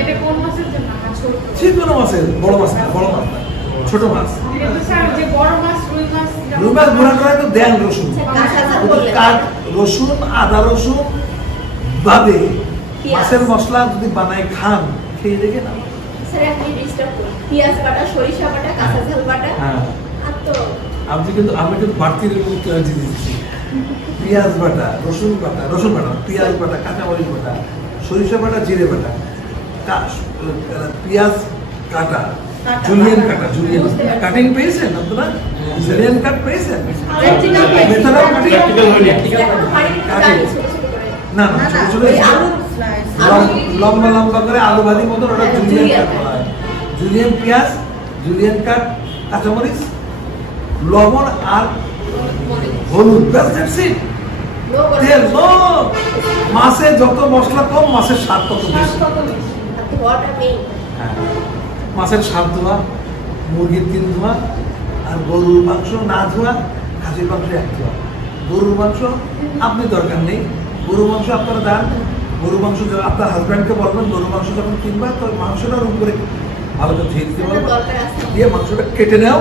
এটা কোন মাছের জন্য? ছোট যে কোনো মাছের, বড় মাছ না, বড় মাছ না, ছোট মাছ। স্যার যে বড় মাছ রুই মাছ রুই মাছ ভুনা করে তো দেন রসুন, কাঠ রসুন, আদা রসুন বাদে মাছের মশলা যদি বানায় খান, খেয়ে দেখে না। স্যার আপনি ডিস্টার্ব করুন, পেঁয়াজ বাটা, সরিষা বাটা, কাঁচা ঝাল বাটা, হ্যাঁ, আর তো আমি কিন্তু বাড়তি দিচ্ছি। পেঁয়াজ বাটা, রসুন বাটা, পেঁয়াজ বাটা, কাঁচামরিচ বাটা, সরিষা বাটা, জিরে বাটা, পেঁয়াজ কাটা, জুলিয়ান কাটা, জুলিয়ান কাটিং পেয়েছেন আপনারা? জুলিয়ান কাট পেয়েছেন? মেথড অফ কাটিং না না, ছোট লম্বা লম্বা করে আলু ভাজির মতো, ওটা জুলিয়ান কাট বলা হয়। জুলিয়ান পেঁয়াজ, জুলিয়ান কাট, কাঁচামরিচ, লবণ আর হলুদ, তেল। মাছে যত মশলা কম, মাছের স্বাদ তত বেশি। মাছের স্বাদ ধোয়া, মুরগির 3 ধোয়া, আর গরুর মাংস না ধোয়া, খাসির মাংস 1 ধোয়া। গরুর মাংস আপনি দরকার নেই, গরুর মাংস আপনারা দেন। গরুর মাংস আপনার হাজব্যান্ডকে বলবেন, গরুর মাংস যখন কিনবা তো মাংসটা রুম করে ভালো করে ধুয়ে দিতে বলবেন, দিয়ে মাংসটা কেটে নাও,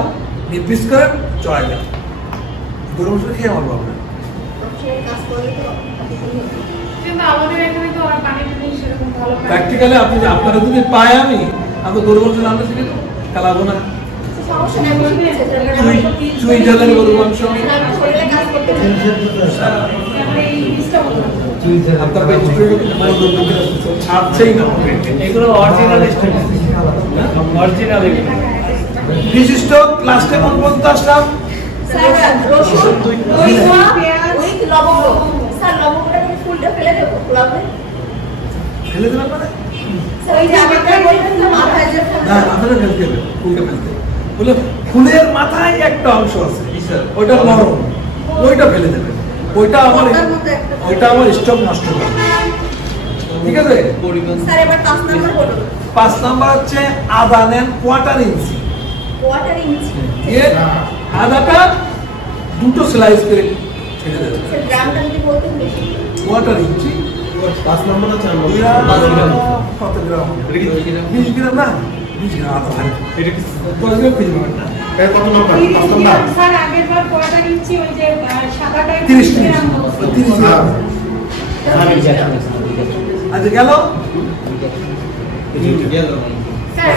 পিস করে চড়াই দাও, গরুর মাংসটা খেয়ে আমার বলবেন। কিন্তু আমাদের এখানে তো আর পানি টানি সেরকম ভালো পানি প্র্যাকটিক্যালি আপনারা যদি পাই, আমি গরুর মাংস রান্না শিখে দেবো, কালাবো না। চুই ঝালের গরুর মাংস, ছাড়ছেই না। এগুলো অরিজিনাল স্টোরি, অরিজিনাল এগুলো। বিশিষ্ট ক্লাসে কোন পর্যন্ত আসলাম? ফেলে দিলাম মানে না, মাথাটা ফেলতে হবে, ফুলটা ফেলতে বলে ফুলের মাথায় একটা অংশ আছে, ওইটা নরম, ওইটা ফেলে দেবে। ওইটা আমার স্টক নষ্ট করবে, ঠিক আছে? 5 নাম্বার হচ্ছে আদা নেন কোয়ার্টার ইঞ্চি, আদাটা 2টো স্লাইস করে ছেড়ে দেবে। কোয়ার্টার ইঞ্চি 5 নম্বর আছে কত গ্রাম? 20 গ্রাম না, 20 গ্রাম আদা থাকে। এটা কি 10 গ্রাম ফেলে দেবেন না। কত নম্বর? 5 নম্বর। স্যার আগের বার কোয়ার্টার ইঞ্চি ওই যে সাদাটাই 30 গ্রাম। আচ্ছা গেল। স্যার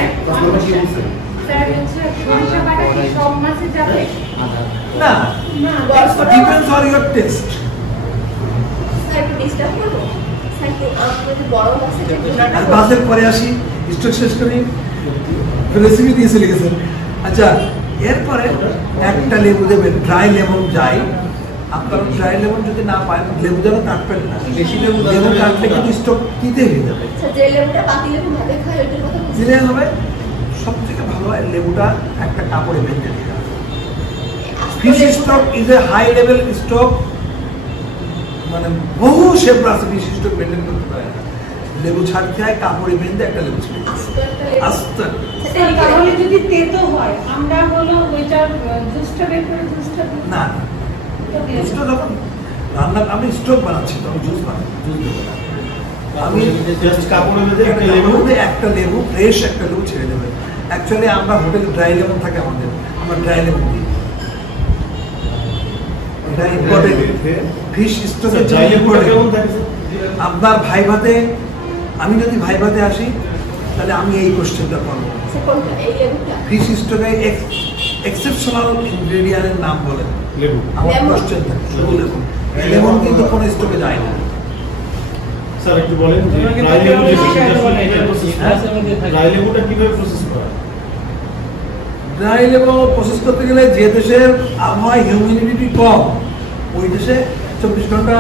স্যার হচ্ছে সরিষা বাটা কি সব মাছে যাবে? না, বড় depends on your test. Sir একটু ডিস্টার্ব করবো? স্যার একটু আমাদের বড় মাছের যে টুনাটা আর বাসের পরে আসি, স্টক শেষ করি, রেসিপি দিয়ে চলে গেছেন। আচ্ছা, এরপরে একটা লেবু দেবেন, ড্রাই লেমন যাই। আপনার ড্রাই লেমন যদি না পান, লেবু যেন কাটবেন না, বেশি লেবু কাটলে কিন্তু স্টক কিতে হয়ে যাবে। স্যার যে লেবুটা পাতি লেবু ভাবে খায় ওইটার কথা বলছি। দিলে হবে সব থেকে ভালো হয় লেবুটা একটা কাপড়ে বেঁধে দিতে হবে। Fish stock is a high level stock, মানে বহু শেপ আছে ফিশ স্টক মেনটেন করতে পারে না। লেবু ছাড়তে হয় কাপড়ে বেঁধে একটা লেবু ছেড়ে আস্তে স্যার, তাহলে যদি তেতো হয় আমরা হলো ওইটার জুসটা বের করে জুসটা না জুসটা যখন রান্না আমি স্টক বানাচ্ছি তখন জুস বানাবো, জুস দেবো না। আমি জাস্ট কাপড়ে বেঁধে একটা লেবু একটা লেবু ফ্রেশ একটা লেবু ছেড়ে দেবে। অ্যাকচুয়ালি আমরা হোটেলে ড্রাই লেমন থাকে আমাদের, আমরা ড্রাই লেমন দিই। এটা ইম্পর্টেন্ট, ফিশ স্টকে ড্রাই লেবুটা কেমন থাকে স্যার? আপনার ভাইভাতে, আমি যদি ভাইভাতে আসি তাহলে আমি এই কোশ্চেনটা করবো। স্যার কোনটা? এই লেবুটা? ফিশ স্টকে এক্সেপশনাল ইনগ্রেডিয়েন্টের নাম বলেন। লেবু। আমার লেমন। কোশ্চেন শুধু লেমন। লেমন কিন্তু কোনো স্টকে যায় না। স্যার একটু বলেন যে ড্রাই লেবু যে ড্রাই লেবুটা কিভাবে প্রসেস করা হয়? ড্রাই লেবু প্রসেস করতে গেলে যে দেশের আবহাওয়া হিউমিডিটি কম, ওই দেশে 24 ঘন্টা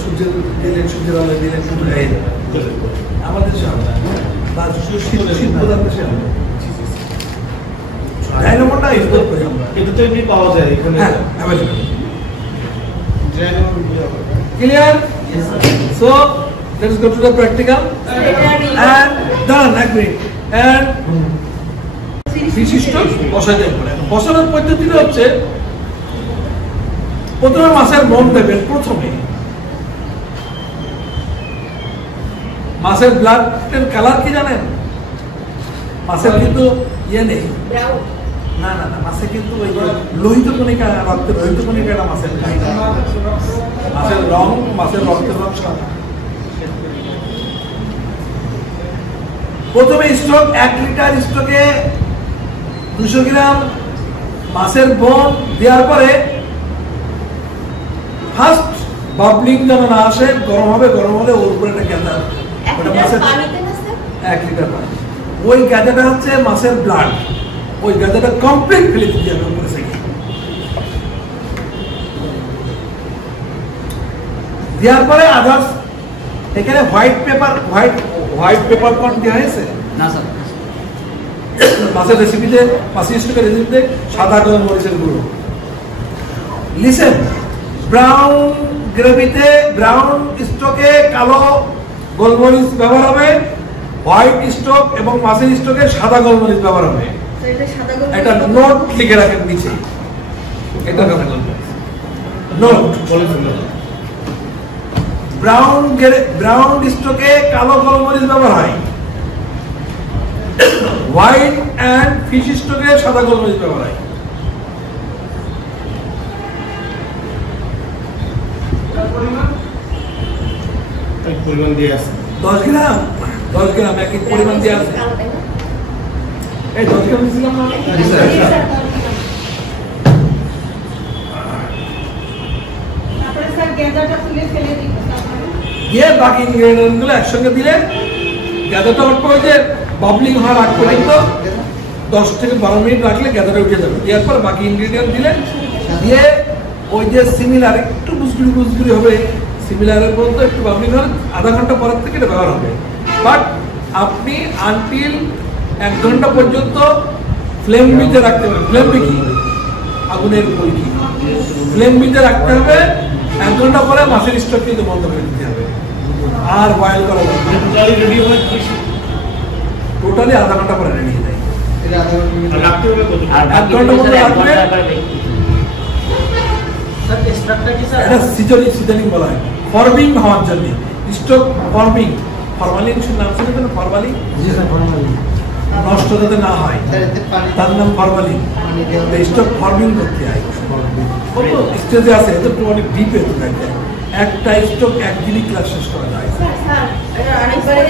সূর্যের দিলেন, সূর্যের আলো দিলেন, শুধু হয়ে যাবে। আমাদের দেশে হবে না, বা শীত প্রধান দেশে হবে। ড্রাই লেবুটা এক্সপোর্ট করি আমরা। এটা তো এমনি পাওয়া যায় এখানে। হ্যাঁ, অ্যাভেলেবল। ড্রাই লেমন দিয়ে হবে। Clear? So, let's go to the practical. And done, agree. And fish stock বসাতে পারে। বসানোর পদ্ধতিটা হচ্ছে প্রথমে মাছের মন দেবেন। প্রথমে মাছের ব্লাডের কালার কি জানেন? মাছের কিন্তু ইয়ে নেই, ব্রাউন। না না না, মাছে কিন্তু ওই লোহিত কণিকা, রক্তের লোহিত কণিকাটা মাছের নাই। মাছের রং, মাছের রক্তের রং সাদা। প্রথমে স্টক 1 লিটার স্টকে 200 গ্রাম মাছের বোন দেওয়ার পরে ফার্স্ট বাবলিং যেন না আসে, গরম হবে, গরম হলে ওর উপরে একটা গ্যাদা, এক ওটা লিটার মাছের পানিতে না স্যার? 1 লিটার পানি। ওই গ্যাদাটা হচ্ছে মাছের ব্লাড, ওই গ্যাদাটা কমপ্লিট ফেলে দিতে হবে উপরে থেকে। দেওয়ার পরে আদার্স এখানে হোয়াইট পেপার কর্ন দেওয়া হয়েছে না স্যার, মাছের রেসিপিতে, মাছের স্টকের রেসিপিতে সাদা গোলমরিচের গুঁড়ো। লিসেন, ব্রাউন গ্রেভিতে, ব্রাউন স্টকে কালো গোলমরিচ ব্যবহার হবে, হোয়াইট স্টক এবং মাছের স্টকে সাদা গোলমরিচ ব্যবহার হবে। তো এটা সাদা গোল একটা নোট লিখে রাখেন নিচে, এটা কথা বলবেন। নোট, ব্রাউন স্টকে কালো গোলমরিচ ব্যবহার হয়, হোয়াইট অ্যান্ড ফিশ স্টকে সাদা গোলমরিচ ব্যবহার হয়। পরিমাণ দিয়ে আছে 10 গ্রাম একই পরিমাণ দিয়ে আছে। কালো, তাই না? এই 10 গ্রাম দিয়েছিলাম না? জি স্যার। তারপরে স্যার গেঁদাটা তুলে ফেলে দিব। তারপরে দিয়ে বাকি ইনগ্রেডিয়েন্ট গুলো একসঙ্গে দিলে গ্যাদাটা অল্প হয়ে যে বাবলিং হওয়ার আগ পর্যন্ত 10 থেকে 12 মিনিট রাখলে গ্যাদাটা উঠে যাবে। দেওয়ার পর বাকি ইনগ্রেডিয়েন্ট দিলে, দিয়ে ওই যে সিমিলার একটু বুজগুড়ি হবে, সিমিলারের পর্যন্ত একটু বাবলিং হলে আধা ঘন্টা পরের থেকে এটা ব্যবহার হবে। বাট আপনি আনটিল 1 ঘন্টা পর্যন্ত ফ্লেম বিতে রাখতে হবে। ফ্লেম কি? আগুনের উপর কি? ফ্লেম বিতে রাখতে হবে। 1 ঘন্টা পরে মাছের স্টক কিন্তু বন্ধ করে দিতে হবে, আর বয়েল করা যাবে না। রেডি হয় টোটালি আধা ঘন্টা পরে রেডি হয়ে যায়। এটা আধা ঘন্টা আর রাখতে হবে কত? আর এক ঘন্টা মতো রাখলে স্যার স্টকটা কি স্যার? এটা সিজনিং বলা হয়, ফর্মিং হওয়ার জন্য। স্টক ফর্মিং, ফরমালিন নাম শুনেছেন? ফরমালিন জি স্যার, ফরমালিন। নষ্ট যাতে না হয় স্যার এতে পানি তার নাম ফরমালিন। পানি দেওয়া স্টক ফর্মিং করতে হয়, কত স্টেজে আছে, এটা তো অনেক ডিপে থাকে। একটা স্টক একদিনই ক্লাস শেষ করা যায়। স্যার, এটা আরেকবারে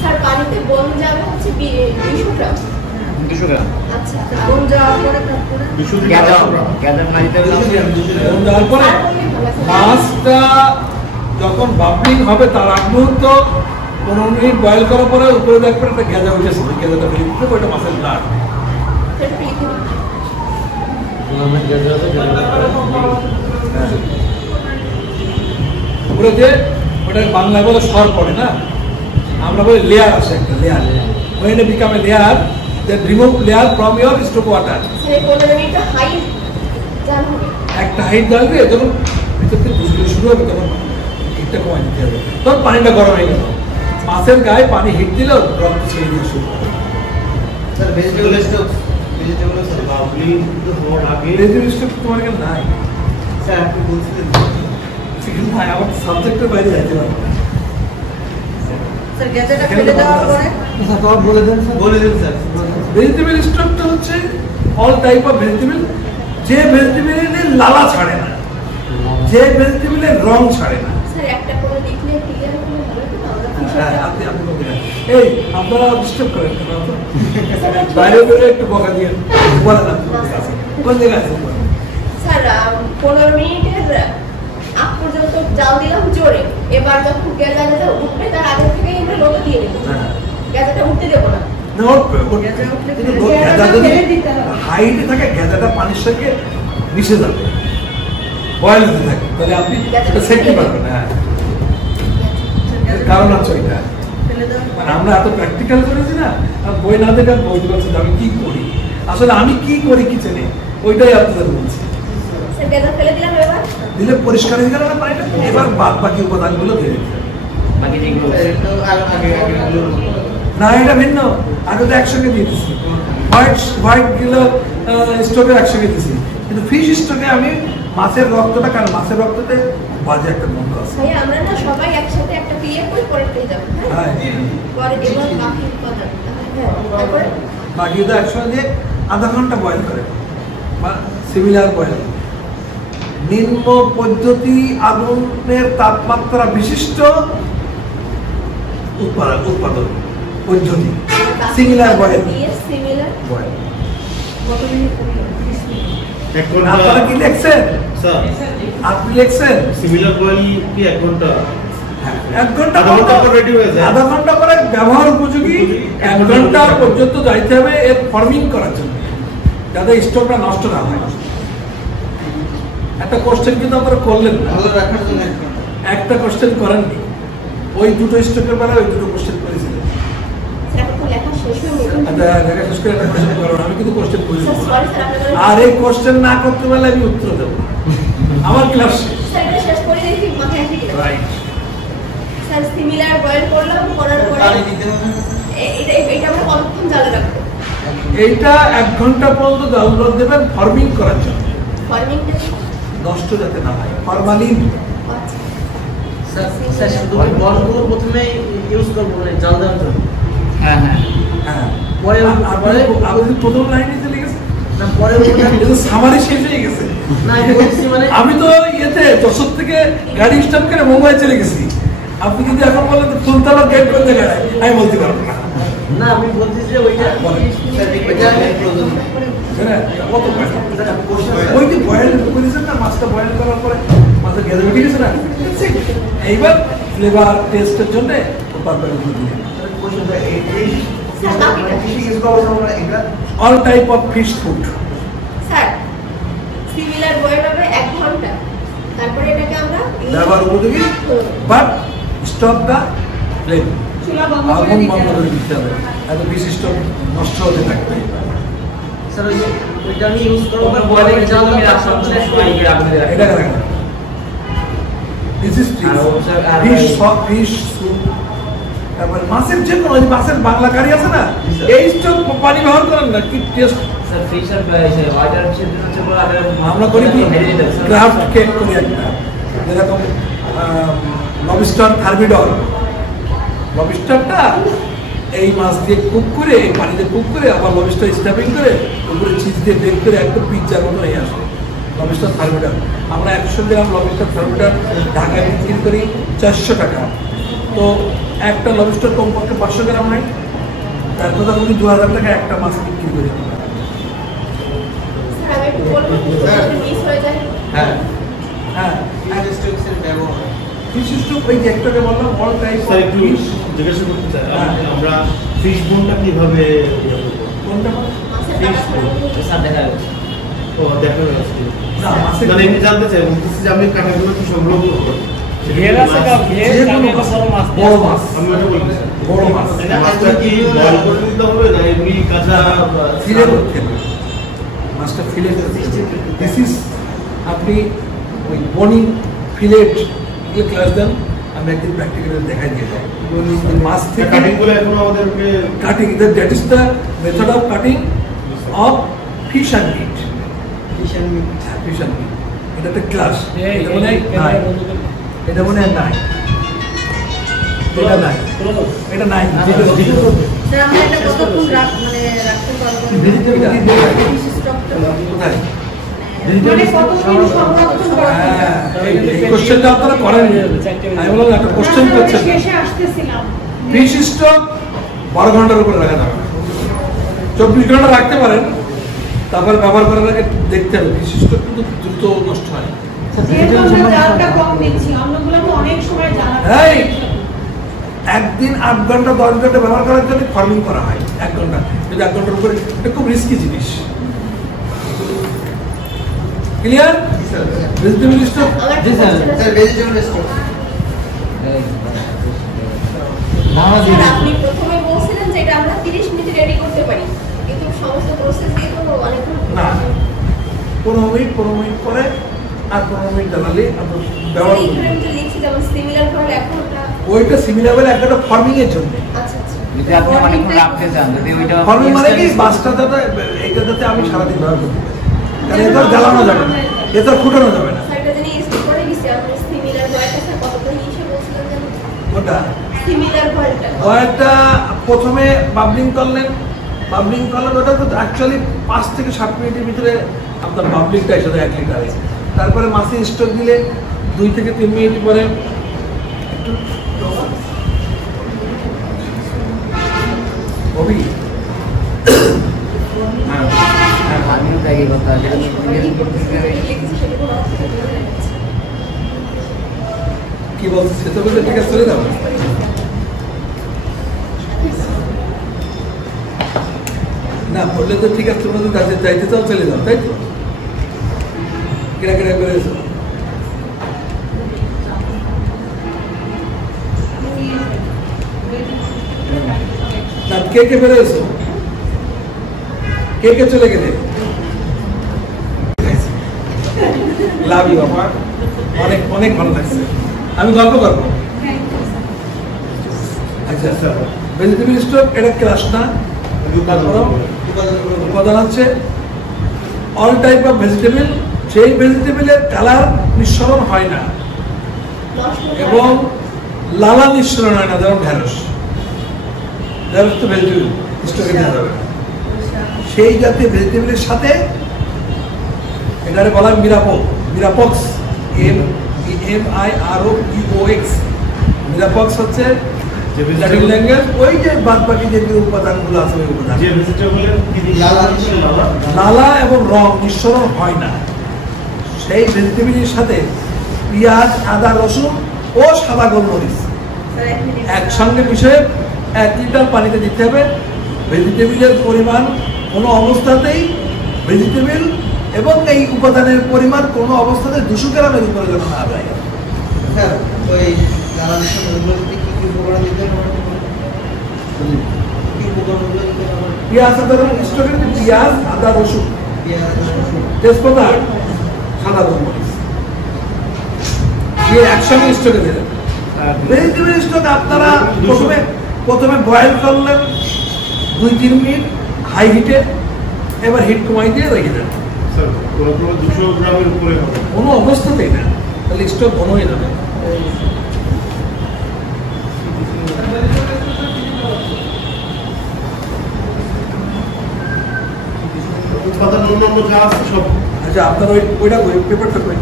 স্যার পানিতে বোন যাবে হচ্ছে 200 গ্রাম। 200 গ্রাম আচ্ছা আগুন যাওয়ার পরে তারপরে 200 গ্যাদা গ্রাম গ্যাদা মাইতে এবং দেওয়ার পরে মাছটা যখন বাবলিং হবে তার আগ মুহূর্ত 15 মিনিট বয়েল করার পরে উপরে দেখবেন একটা গেঁজা উঠেছে, ওই গেঁজাটা ফেলে দিতে ওইটা মাছের ব্লাড। সেটা লিখে দিন। উপরে যে ওটা বাংলায় বলে সর পড়ে না, আমরা বলি লেয়ার আসে, একটা layer when it become a layer that remove layer from your stock water। Sir 15 minute high জাল হবে। একটা হাইট জ্বালবে যখন ভিতর থেকে বুঝতে শুরু হবে তখন হিটটা কমাই দিতে হবে, তখন পানিটা গরম হয়ে গেল, মাছের গায়ে পানি হিট দিলেও রক্ত ছেড়ে দিয়ে শুরু হবে। স্যার ভেজিটেবল স্টক বাবলিং তো হওয়ার আগে ভেজিটেবল স্টক তোমার কাছে নাই, স্যার আপনি বলছিলেন চিকেন ভাই আমার সাবজেক্টের বাইরে যাইতে পারবো না। স্যার গ্যাজেটটা ফেলে দেওয়ার পরে বলে দিন স্যার। ভেজিটেবল স্টকটা হচ্ছে অল টাইপ অফ ভেজিটেবল, যে ভেজিটেবলের লালা ছাড়ে না, যে ভেজিটেবলের রং ছাড়ে না। স্যার একটা করে লিখলে ক্লিয়ার হলে ভালো হতো না? আমরা হ্যাঁ, ফিশারটা আপনি বলতে পারেন। এই আপনারা ডিস্টার্ব করেন কেন অত? বাইরে বেরোলে একটু বকা দিয়ে বলেন আপনি কোন জায়গায় আছেন বলেন। স্যার 15 মিনিটের আগ পর্যন্ত জাল দিলাম জোরে, এবার যখন গ্যাজাটা উঠবে তার আগে থেকেই আমরা লোক দিয়ে দেবো। হ্যাঁ। গ্যাজাটা উঠতে দেবো না। না, গেঁজা উঠলে কিন্তু ফেলে গেঁজা দিতে যদি ফেলে দিতে হবে। হাইটে থাকে গেঁজাটা পানির সঙ্গে মিশে যাবে, বয়েল হতে থাকে, তাহলে আপনি সেফটি পারবেন। হ্যাঁ, এর কারণ আছে ওইটা। ফেলে দেওয়ার মানে পরে আমরা এত প্র্যাকটিক্যাল করেছি না, আর বই না দেখে বলতে পারছি যে আমি কি করি, আসলে আমি কি করি কিচেনে ওইটাই আপনাদের বলছি। স্যার গ্যাজা ফেলে দিলাম এবার। দিলে পরিষ্কার হয়ে গেল না পানিটা, এবার বাদ বাকি উপাদানগুলো দিয়ে দিতে হবে। বাকি যেগুলো স্যার এটা তো আগে না, এটা ভিন্ন, আগে তো একসঙ্গে দিয়ে দিচ্ছি, হোয়াইট গুলো স্টোকে একসঙ্গে দিচ্ছি, কিন্তু ফিশ স্টোকে আমি মাছের রক্তটা, কারণ মাছের রক্ততে বাজে একটা গন্ধ আছে। ভাইয়া আমরা না সবাই একসাথে একটা ক্লিয়ার করে পরে পেয়ে যাবো। হ্যাঁ, পরে এবার বাকি উপাদান। হ্যাঁ তারপরে বাকি তো একসঙ্গে দিয়ে আধা ঘন্টা বয়েল করে বা সিমিলার বয়েল। নিম্ন পদ্ধতি আগুনের তাপমাত্রা বিশিষ্ট উৎপাদন পদ্ধতি, সিমিলার বয়েল। সিমিলার বয়েল কত মিনিট পরে 20 মিনিট। এক ঘন্টা আপনারা কি লিখছেন? স্যার আপনি লিখছেন সিমিলার বয়েল কি 1 ঘন্টা 1 ঘন্টা আধা ঘন্টা পর ready হয়ে যায়। আধা ঘন্টা পরে ব্যবহার উপযোগী 1 ঘন্টা পর্যন্ত যাইতে হবে এর ফর্মিং করার জন্য, যাতে স্টোকটা নষ্ট না হয়। একটা কোশ্চেন কিন্তু আপনারা করলেন না, ভালো রাখার জন্য একটা কোশ্চেন করেননি, ওই দুটো স্টোকের বেলা ওই দুটো কোশ্চেন করেছিলেন। স্যার এখন লেখা শেষ হয়ে গেল। আচ্ছা, দেখা শেষ করে একটা কোশ্চেন করো, আমি কিন্তু কোশ্চেন করি স্যার সরি স্যার আপনাদের আর এই কোশ্চেন না করতে পারলে আমি উত্তর দেবো, আমার ক্লাস শেষ। স্যার এটা শেষ করে দেখি মাথায় আসে কিনা। রাইট, স্যার সিমিলার বয়েল করলাম, করার পরে পানি দিতে হবে না? এটা আমরা কতক্ষণ জালে রাখবো? এইটা 1 ঘন্টা পর্যন্ত জাল দেবেন ফর্মিং করার জন্য, ফর্মিংটা কি? নষ্ট যাতে না হয়, ফরমালিন। আচ্ছা স্যার শুধু বলগুলো প্রথমে ইউজ করবো মানে জাল দেওয়ার জন্য। হ্যাঁ হ্যাঁ হ্যাঁ, পরে আপনি প্রথম লাইনে চলে গেছে, না পরে সামারি শেষ হয়ে গেছে। না আমি বলছি মানে আমি তো ইয়েতে যশোর থেকে গাড়ি স্টপ করে মুম্বাই চলে গেছি, আপনি কিন্তু এখন বলেন ফুলতলা গেট কোন জায়গায়, আমি বলতে পারবো না। না আমি বলছি যে ওইটা বলেন। ওইটা প্রয়োজন হ্যাঁ, কত পয়সা? ওই যে বয়েল করেছেন না, মাছটা বয়েল করার পরে মাছটা গেঁদে উঠে গেছে না, এইবার ফ্লেভার টেস্টের জন্য all type of fish food. Sir similar boil হবে 1 ঘন্টা, তারপরে এটাকে আমরা ব্যবহার উপযোগী, বাট স্টপ দা ফ্লেম, চুলা বন্ধ করে আগুন দিতে বন্ধ হবে। করে দিতে হবে, এত বিশিষ্ট নষ্ট হতে থাকবে। স্যার ওইটা আমি ইউজ করবো ওটা পরে বয়েল জাল তুমি দেওয়ার রাখছো জন্য সময় গিয়ে আপনি এটা রাখবেন। This is fish soup. তারপরে মাছের যে কোনো ওই মাছের বাংলা কারি আছে না, এই স্টক পানি ব্যবহার করেন না, কি টেস্ট। স্যার ফিশ আর ওয়াটার সেদিন হচ্ছে বলে আমরা করি কি হেরে যেতে স্যার ক্রাফট কেক করি একটা, যেরকম লবস্টার থার্মিডর, লবস্টারটা এই মাছ দিয়ে কুক করে, এই পানিতে কুক করে, আবার লবস্টার স্টাফিং করে উপরে চিজ দিয়ে বেক করে একদম পিৎজার মতো এই আসে লবস্টার থার্মিডর। আমরা 100 গ্রাম লবস্টার থার্মিডর ঢাকায় বিক্রি করি 400 টাকা, তো একটা লবস্টার কমপক্ষে 500 গ্রাম হয়, তার কথা উনি 2000 টাকা একটা মাছ বিক্রি করে দিলেন। স্যার আমি একটু বলবো যদি মিস হয়ে যায় হ্যাঁ হ্যাঁ স্ট্রোকসের ব্যবহার বিশিষ্ট ওই যে একটাকে বললাম অল টাইপ স্যার একটু জিজ্ঞাসা করতে চাই আমরা ফিশ বোনটা কিভাবে ইয়ে করবো? কোনটা মাছের Fish কাটা স্যার দেখা যাচ্ছে ও দেখা যাচ্ছে না মাছের মানে এমনি জানতে চাই বলতেছি যে আমি কাঁটাগুলো কি সংগ্রহ করবো ঘের আছে না ঘের যে কোনো আমি মাছ, বড় মাছ বড় মাছ আমি ওটা বলতেছি বড় মাছ এটা মাছটা কি বয়েল করে দিতে হবে না এমনি কাঁচা ফিলে করতে হবে মাছটা ফিলে দিস ইজ আপনি ওই বনি ফিলেট এগুলো ক্লাস দেন আমি একদিন প্র্যাকটিক্যালি দেখাই দিয়ে যাই মাছ থেকে কাটিং গুলো এখন আমাদেরকে cutting that is the method of cutting of fish and meat fish and meat এটা একটা ক্লাস এটা মনে হয় নাই এটা মনে হয় নাই এটা নাই এটা নাই স্যার আমরা এটা কতক্ষণ মানে রাখতে পারবো ফিশ স্টকটা কোথায় মানে কতদিন সংরক্ষণ করা যাবে? এই কোশ্চেনটা আপনারা করেন আমি বললাম একটা কোশ্চেন করছেন শেষে আসতেছিলাম ফিশ স্টক 12 ঘন্টার উপরে রাখা যাবে 24 ঘন্টা রাখতে পারেন তারপর ব্যবহার করার আগে একটু দেখতে হবে ফিশ স্টক কিন্তু দ্রুত নষ্ট হয় যেহেতু আমরা জালটা কম দিচ্ছি অন্যগুলো তো অনেক সময় জ্বালা এই, একদিন 8 ঘন্টা 10 ঘন্টা ব্যবহার করার জন্য ফার্মিং করা হয় 1 ঘন্টা যদি 1 ঘন্টার উপরে এটা খুব রিস্কি জিনিস ক্লিয়ার ভেজিটেবল স্টক আমার জি sir. Sir vegetable stock sir আপনি প্রথমে বলছিলেন যে এটা আমরা 30 মিনিটে রেডি করতে পারি কিন্তু সমস্ত প্রসেস দিয়ে তো অনেকক্ষণ না 15 মিনিট পরে আর 15 মিনিট জ্বালালে আপনার ব্যবহার করবেন এইখানে আমি যে লিখছি যেমন সিমিলার করে এখন ওটা ওইটা সিমিলার বলে একটা ফার্মিং এর জন্য আচ্ছা আচ্ছা যদি আপনি অনেকক্ষণ রাখতে চান যদি ওইটা ফার্মিং মানে কি বাসটা যাতে এটা যাতে আমি সারাদিন ব্যবহার করতে পারি কারণ এটা জ্বালানো যাবে না এটা ফুটানো যাবে না স্যার এটা জানি স্টিক করে দিছি আপনি সিমিলার বয়টা স্যার কতটা হিসেবে বলছিলেন জানেন ওটা সিমিলার বয়টা ওটা প্রথমে বাবলিং করলেন ওটা তো অ্যাকচুয়ালি 5 থেকে 7 মিনিটের ভিতরে আপনার বাবলিংটা এসে যায় 1 লিটারে তারপরে মাছে স্টক দিলে 2 থেকে 3 মিনিট পরে একটু হবি আমিও তাই এই কথা যেটা লিখেছি সেটা কোনো অসুবিধা নেই কি বলছে সে তো বলছে ঠিক আছে চলে যাও না বললে তো ঠিক আছে তোমরা তো কাজে যাইতে চাও চলে যাও তাই তো কিরা কিরা করে এসো না কে কে বেরো এসো কে কে চলে গেলে লাভ ইউ আমার অনেক অনেক ভালো লাগছে আমি গল্প করবো আচ্ছা স্যার ভেজিটেবল স্টক এটা ক্লাস না উপাদান হচ্ছে অল টাইপ অফ ভেজিটেবল সেই ভেজিটেবলের কালার নিঃসরণ হয় না এবং লালা নিঃসরণ হয় না যেমন ঢেঁড়স তো ভেজিটেবল স্টকে দেওয়া যাবে না সেই জাতীয় ভেজিটেবলের সাথে এটারে বলা হয় মিরাপক্স MIROPOX মিরাপক্স হচ্ছে যে ল্যাটিন ল্যাঙ্গুয়েজ ওই যে বাদ বাকি যে উপাদানগুলো আছে ওই উপাদান যে ভেজিটেবলের লালা এবং রং নিঃসরণ হয় না সেই ভেজিটেবলের সাথে পেঁয়াজ আদা রসুন ও সাদা গোলমরিচ স্যার 1 মিনিট একসঙ্গে মিশিয়ে 1 লিটার পানিতে দিতে হবে ভেজিটেবলের পরিমাণ কোনো অবস্থাতেই ভেজিটেবল এবং এই উপাদানের পরিমাণ কোনো অবস্থাতে 200 গ্রামের উপরে যেন না যায় স্যার ওই যারা ওইগুলোতে কি কি উপকরণ দিতে হবে কি উপকরণগুলো দিতে হবে পেঁয়াজ আদা রসুন স্টকের পেঁয়াজ আদা রসুন পেঁয়াজ রসুন তেজপাতা সাদা গোলমরিচ দিয়ে একসঙ্গে স্টকে দিলেন ভেজিটেবল স্টক আপনারা প্রথমে বয়েল করলেন 2-3 মিনিট হাই হিটে এবার হিট কমাই দিয়ে রেখে দেন স্যার পুরো 200 গ্রামের উপরে হবে কোনো অবস্থাতেই না তাহলে স্টক ঘন হয়ে যাবে উৎপাদন অন্যান্য যা আছে সব আচ্ছা আপনার ওইটা পেপারটা কই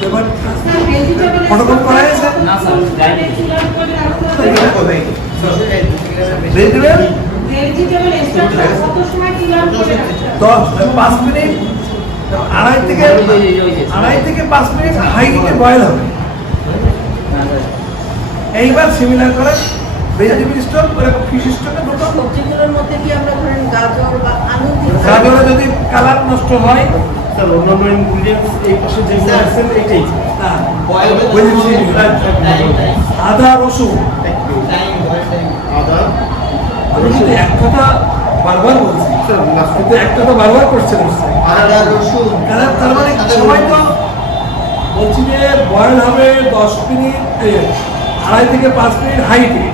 পেপার ফটোকপি করা হয়েছে না স্যার যাই চুলার করে রাখতে হবে। কোথায়? ভেজিটেবল ভেজিটেবল এক্সট্রাকশন কত সময় কিলার করে রাখতে 5 মিনিট, আড়াই থেকে 5 মিনিট হাই হিটে বয়েল হবে। এইবার সিমিলার করে ভেজিটেবল স্টক এরকম ফিশ স্টকে দুটো। সবজিগুলোর মধ্যে কি আমরা ধরেন গাজর বা আলু গাজরে যদি কালার নষ্ট হয়, স্যার অন্যান্য ইনগ্রিডিয়েন্টস এই পাশে যেগুলো আছেন এইটাই বয়েল বুঝেছি। আদা রসুন, আদা আমি কিন্তু এক কথা বারবার বলছি, স্যার লাস্ট কিন্তু একটা তো বারবার করছেন। আদা রসুন তার মানে সবাই তো বলছি যে বয়েল হবে 10 মিনিট, 2.5 থেকে 5 মিনিট হাইটে,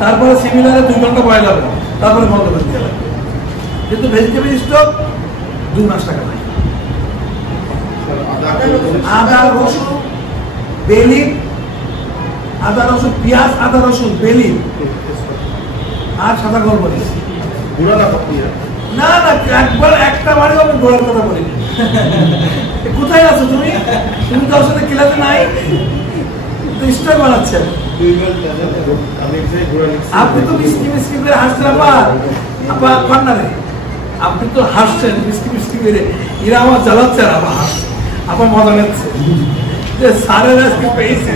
তারপরে সিমিলারে 2 ঘন্টা বয়েল হবে, তারপরে বন্ধ করে দিতে হবে। কিন্তু ভেজিটেবল স্টক 2 মাস টাকা নাই। আদা রসুন বেলি, আদা রসুন পেঁয়াজ, আদা রসুন বেলি আর সাদা গোলমরিচ। গুঁড়া না পাতিয়া না না, একবার একটা বাড়িও আমি গোড়ার কথা বলি। কোথায় আছো তুমি? তুমি তো আসলে ক্লাসে নাই, তো স্টক বানাচ্ছেন। আমি এক্সাক্ট গুঁড়া লিখছি। আপনি তো মিষ্টি মিষ্টি করে হাসছেন আপা কর্নারে, আপনি তো হাসছেন মিষ্টি মিষ্টি করে, এরা আমার জ্বালাচ্ছে আর আবার হাসছে, আবার মজা নিচ্ছে যে স্যারের আজকে পেয়েছে।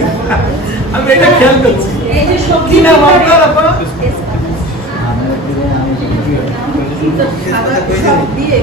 আমি এটা খেয়াল করছি। এই যে কি সবজি নাম আপনার আপা? খাবার সব দিয়ে